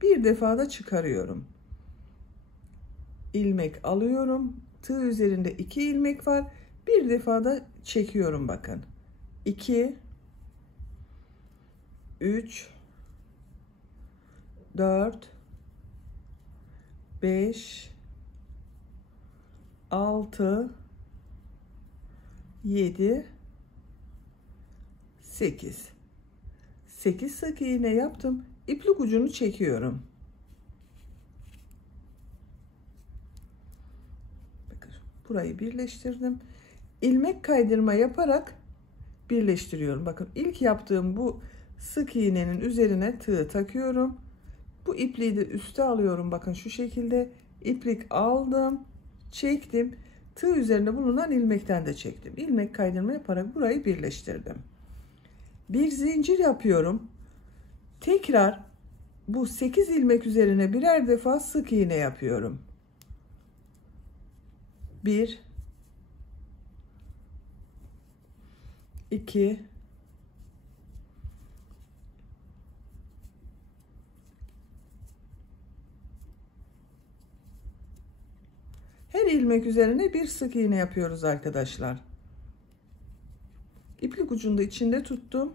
Bir defa da çıkarıyorum. İlmek alıyorum. Tığ üzerinde 2 ilmek var. Bir defa da çekiyorum bakın. 2 3 4 5 6 7 8 sık iğne yaptım. İplik ucunu çekiyorum. Bakın burayı birleştirdim. İlmek kaydırma yaparak birleştiriyorum. Bakın ilk yaptığım bu sık iğnenin üzerine tığ takıyorum. Bu ipliği de üste alıyorum. Bakın şu şekilde iplik aldım, çektim. Tığ üzerinde bulunan ilmekten de çektim. İlmek kaydırma yaparak burayı birleştirdim. Bir zincir yapıyorum. Tekrar bu 8 ilmek üzerine birer defa sık iğne yapıyorum. 1 2 Her ilmek üzerine bir sık iğne yapıyoruz arkadaşlar. İplik ucunu da içinde tuttum.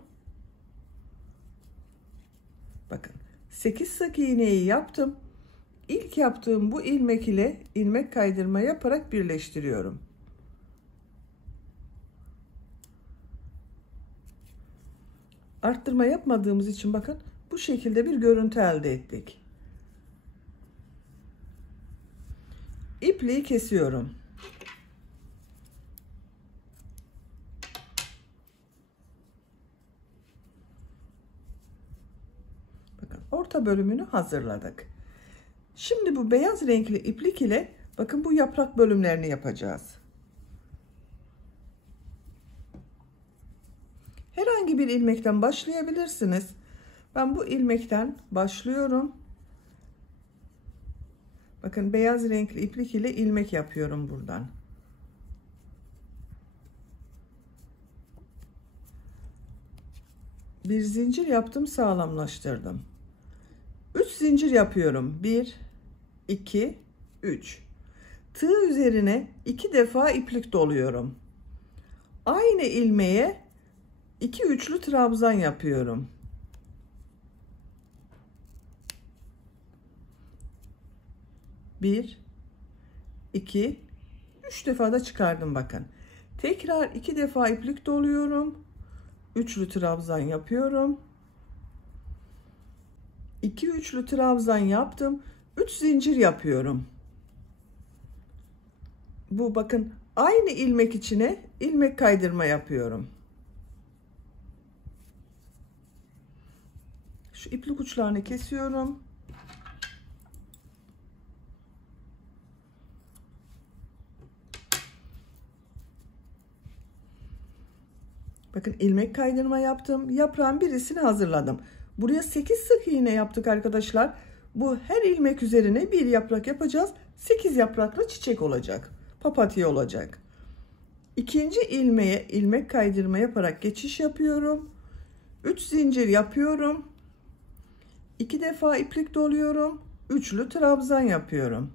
Bakın 8 sık iğneyi yaptım. İlk yaptığım bu ilmek ile ilmek kaydırma yaparak birleştiriyorum. Arttırma yapmadığımız için bakın bu şekilde bir görüntü elde ettik. İpliği kesiyorum. Bakın orta bölümünü hazırladık. Şimdi bu beyaz renkli iplik ile bakın bu yaprak bölümlerini yapacağız. Herhangi bir ilmekten başlayabilirsiniz. Ben bu ilmekten başlıyorum. Bakın beyaz renkli iplik ile ilmek yapıyorum buradan. Bir zincir yaptım, sağlamlaştırdım. 3 zincir yapıyorum. 1 2 3. Tığ üzerine 2 defa iplik doluyorum. Aynı ilmeğe 2 üçlü trabzan yapıyorum. Bir, iki, 3 defa da çıkardım bakın. Tekrar 2 defa iplik doluyorum. Üçlü trabzan yapıyorum. 2 üçlü trabzan yaptım. 3 zincir yapıyorum. Bu bakın aynı ilmek içine ilmek kaydırma yapıyorum. Şu iplik uçlarını kesiyorum. Bakın ilmek kaydırma yaptım. Yaprağın birisini hazırladım. Buraya 8 sık iğne yaptık arkadaşlar. Bu her ilmek üzerine bir yaprak yapacağız. 8 yapraklı çiçek olacak. Papatya olacak. İkinci ilmeğe ilmek kaydırma yaparak geçiş yapıyorum. 3 zincir yapıyorum. 2 defa iplik doluyorum. Üçlü trabzan yapıyorum.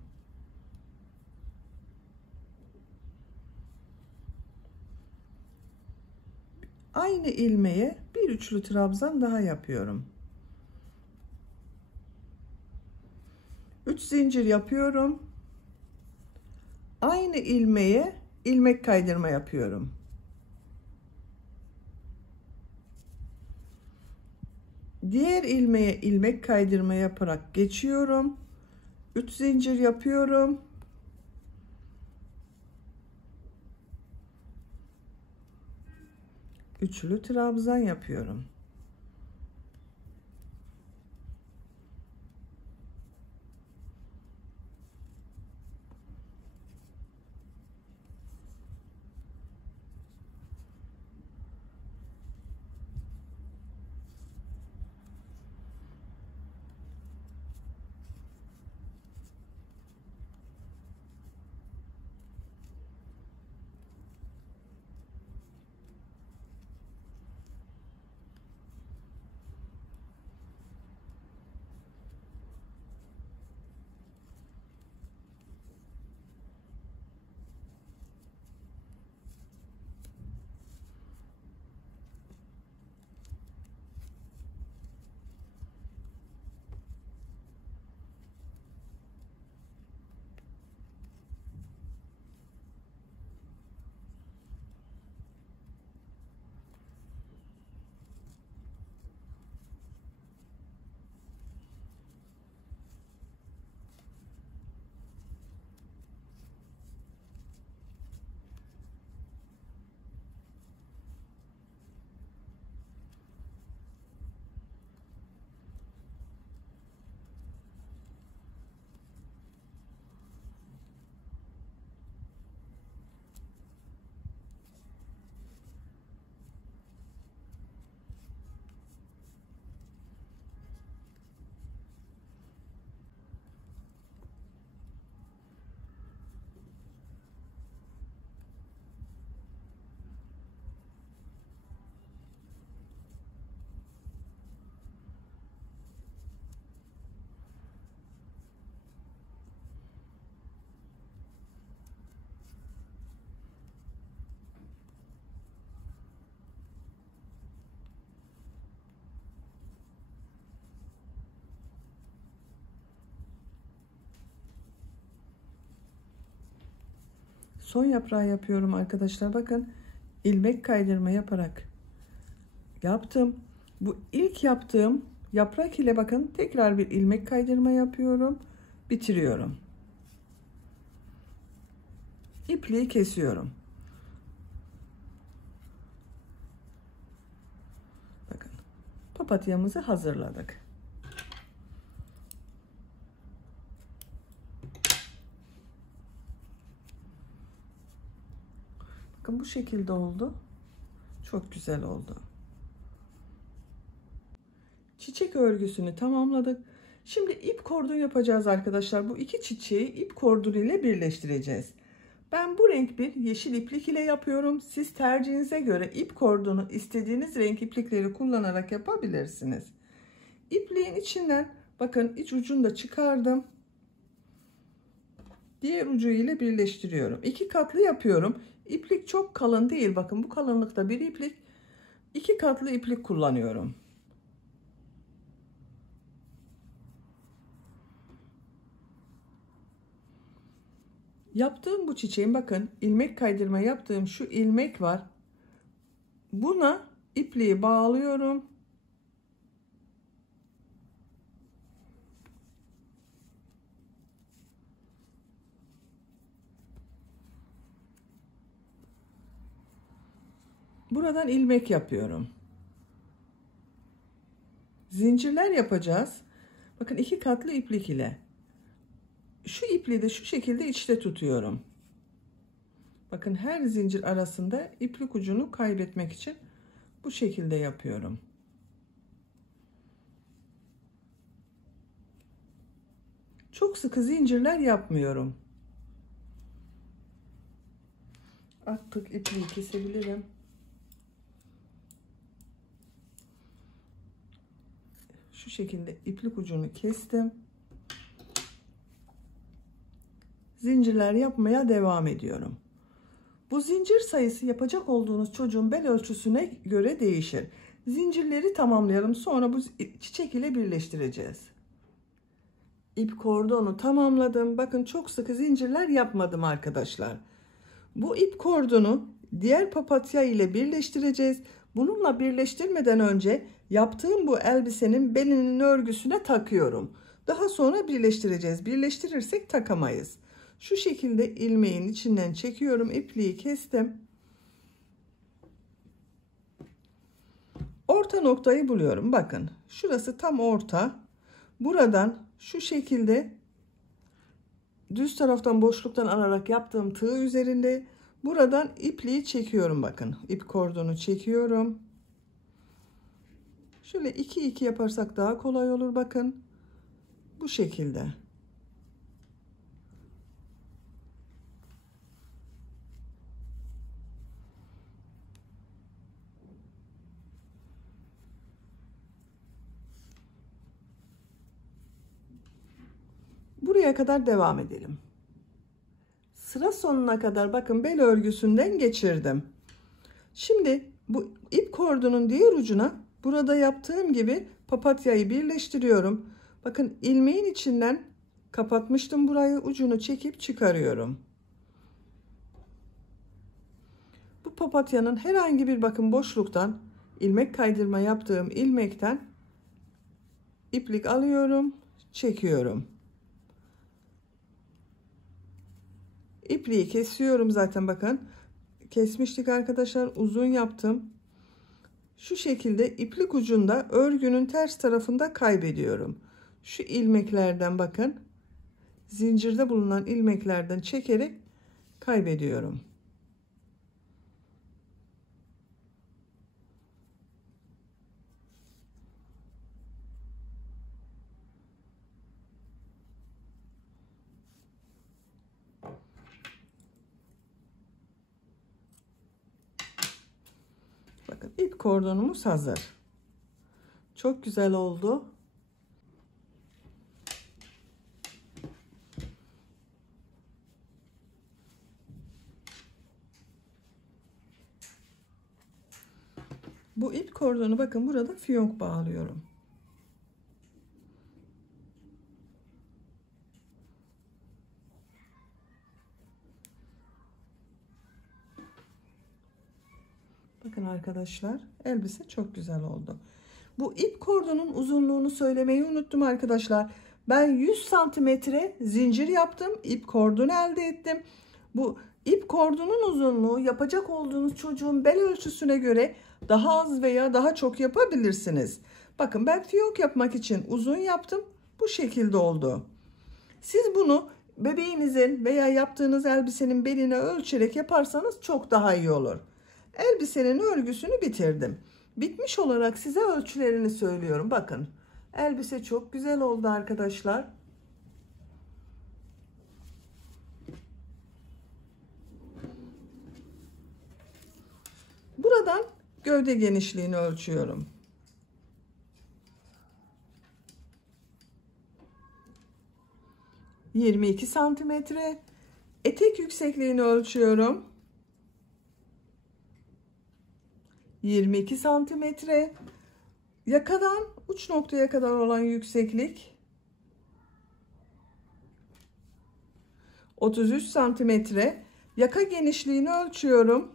Aynı ilmeğe bir üçlü trabzan daha yapıyorum. 3 zincir yapıyorum. Aynı ilmeğe ilmek kaydırma yapıyorum. Diğer ilmeğe ilmek kaydırma yaparak geçiyorum. 3 zincir yapıyorum. Üçlü trabzan yapıyorum. son yaprağı yapıyorum arkadaşlar. Bakın ilmek kaydırma yaparak yaptım. Bu ilk yaptığım yaprak ile bakın tekrar bir ilmek kaydırma yapıyorum. Bitiriyorum. İpliği kesiyorum. Bakın papatyamızı hazırladık. Bakın bu şekilde oldu. Çok güzel oldu. Çiçek örgüsünü tamamladık. Şimdi ip kordon yapacağız arkadaşlar. Bu iki çiçeği ip kordon ile birleştireceğiz. Ben bu renk bir yeşil iplik ile yapıyorum. Siz tercihinize göre ip kordonu istediğiniz renk iplikleri kullanarak yapabilirsiniz. İpliğin içinden bakın iç ucunu da çıkardım. Diğer ucu ile birleştiriyorum. İki katlı yapıyorum. İplik çok kalın değil. Bakın bu kalınlıkta bir iplik. İki katlı iplik kullanıyorum. Yaptığım bu çiçeğin bakın ilmek kaydırma yaptığım şu ilmek var. Buna ipliği bağlıyorum. Buradan ilmek yapıyorum. Zincirler yapacağız. Bakın iki katlı iplik ile. Şu ipliği de şu şekilde içte tutuyorum. Bakın her zincir arasında iplik ucunu kaybetmek için bu şekilde yapıyorum. Çok sıkı zincirler yapmıyorum. Artık ipliği kesebilirim. Şu şekilde iplik ucunu kestim. Zincirler yapmaya devam ediyorum. Bu zincir sayısı yapacak olduğunuz çocuğun bel ölçüsüne göre değişir. Zincirleri tamamlayalım. Sonra bu çiçek ile birleştireceğiz. İp kordonu tamamladım. Bakın çok sıkı zincirler yapmadım arkadaşlar. Bu ip kordonu diğer papatya ile birleştireceğiz. Bununla birleştirmeden önce yaptığım bu elbisenin belinin örgüsüne takıyorum. Daha sonra birleştireceğiz. Birleştirirsek takamayız. Şu şekilde ilmeğin içinden çekiyorum. İpliği kestim. Orta noktayı buluyorum. Bakın şurası tam orta. Buradan şu şekilde düz taraftan boşluktan alarak yaptığım tığ üzerinde buradan ipliği çekiyorum. Bakın ip kordonu çekiyorum. Şöyle 2-2 yaparsak daha kolay olur. Bakın bu şekilde. Buraya kadar devam edelim. Sıra sonuna kadar bakın bel örgüsünden geçirdim. Şimdi bu ip kordonun diğer ucuna burada yaptığım gibi papatyayı birleştiriyorum. Bakın ilmeğin içinden kapatmıştım burayı, ucunu çekip çıkarıyorum. Bu papatyanın herhangi bir bakın boşluktan ilmek kaydırma yaptığım ilmekten iplik alıyorum, çekiyorum. İpliği kesiyorum zaten bakın. Kesmiştik arkadaşlar. Uzun yaptım. Şu şekilde iplik ucunda örgünün ters tarafında kaybediyorum. Şu ilmeklerden bakın. Zincirde bulunan ilmeklerden çekerek kaybediyorum. Bakın ip kordonumuz hazır. Çok güzel oldu. Bu ip kordonu bakın burada fiyonk bağlıyorum. Bakın arkadaşlar, elbise çok güzel oldu. Bu ip kordonun uzunluğunu söylemeyi unuttum arkadaşlar. Ben 100 santimetre zincir yaptım. İp kordon elde ettim. Bu ip kordonun uzunluğu yapacak olduğunuz çocuğun bel ölçüsüne göre daha az veya daha çok yapabilirsiniz. Bakın ben fiyonk yapmak için uzun yaptım. Bu şekilde oldu. Siz bunu bebeğinizin veya yaptığınız elbisenin beline ölçerek yaparsanız çok daha iyi olur. Elbisenin örgüsünü bitirdim. Bitmiş olarak size ölçülerini söylüyorum. Bakın, elbise çok güzel oldu arkadaşlar. Buradan gövde genişliğini ölçüyorum. 22 santimetre. Etek yüksekliğini ölçüyorum. 22 santimetre. Yakadan uç noktaya kadar olan yükseklik 33 santimetre. Yaka genişliğini ölçüyorum.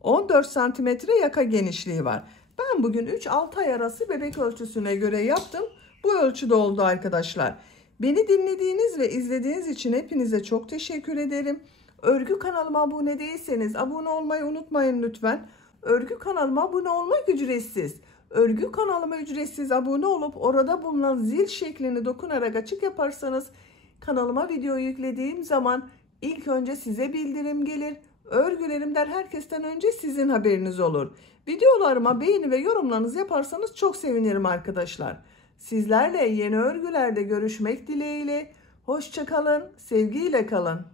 14 santimetre yaka genişliği var. Ben bugün 3-6 ay arası bebek ölçüsüne göre yaptım. Bu ölçüde oldu arkadaşlar. Beni dinlediğiniz ve izlediğiniz için hepinize çok teşekkür ederim. Örgü kanalıma abone değilseniz abone olmayı unutmayın lütfen. Örgü kanalıma abone olmak ücretsiz. Örgü kanalıma ücretsiz abone olup orada bulunan zil şeklini dokunarak açık yaparsanız kanalıma video yüklediğim zaman ilk önce size bildirim gelir. Örgülerimden herkesten önce sizin haberiniz olur. Videolarıma beğeni ve yorumlarınızı yaparsanız çok sevinirim arkadaşlar. Sizlerle yeni örgülerde görüşmek dileğiyle. Hoşça kalın, sevgiyle kalın.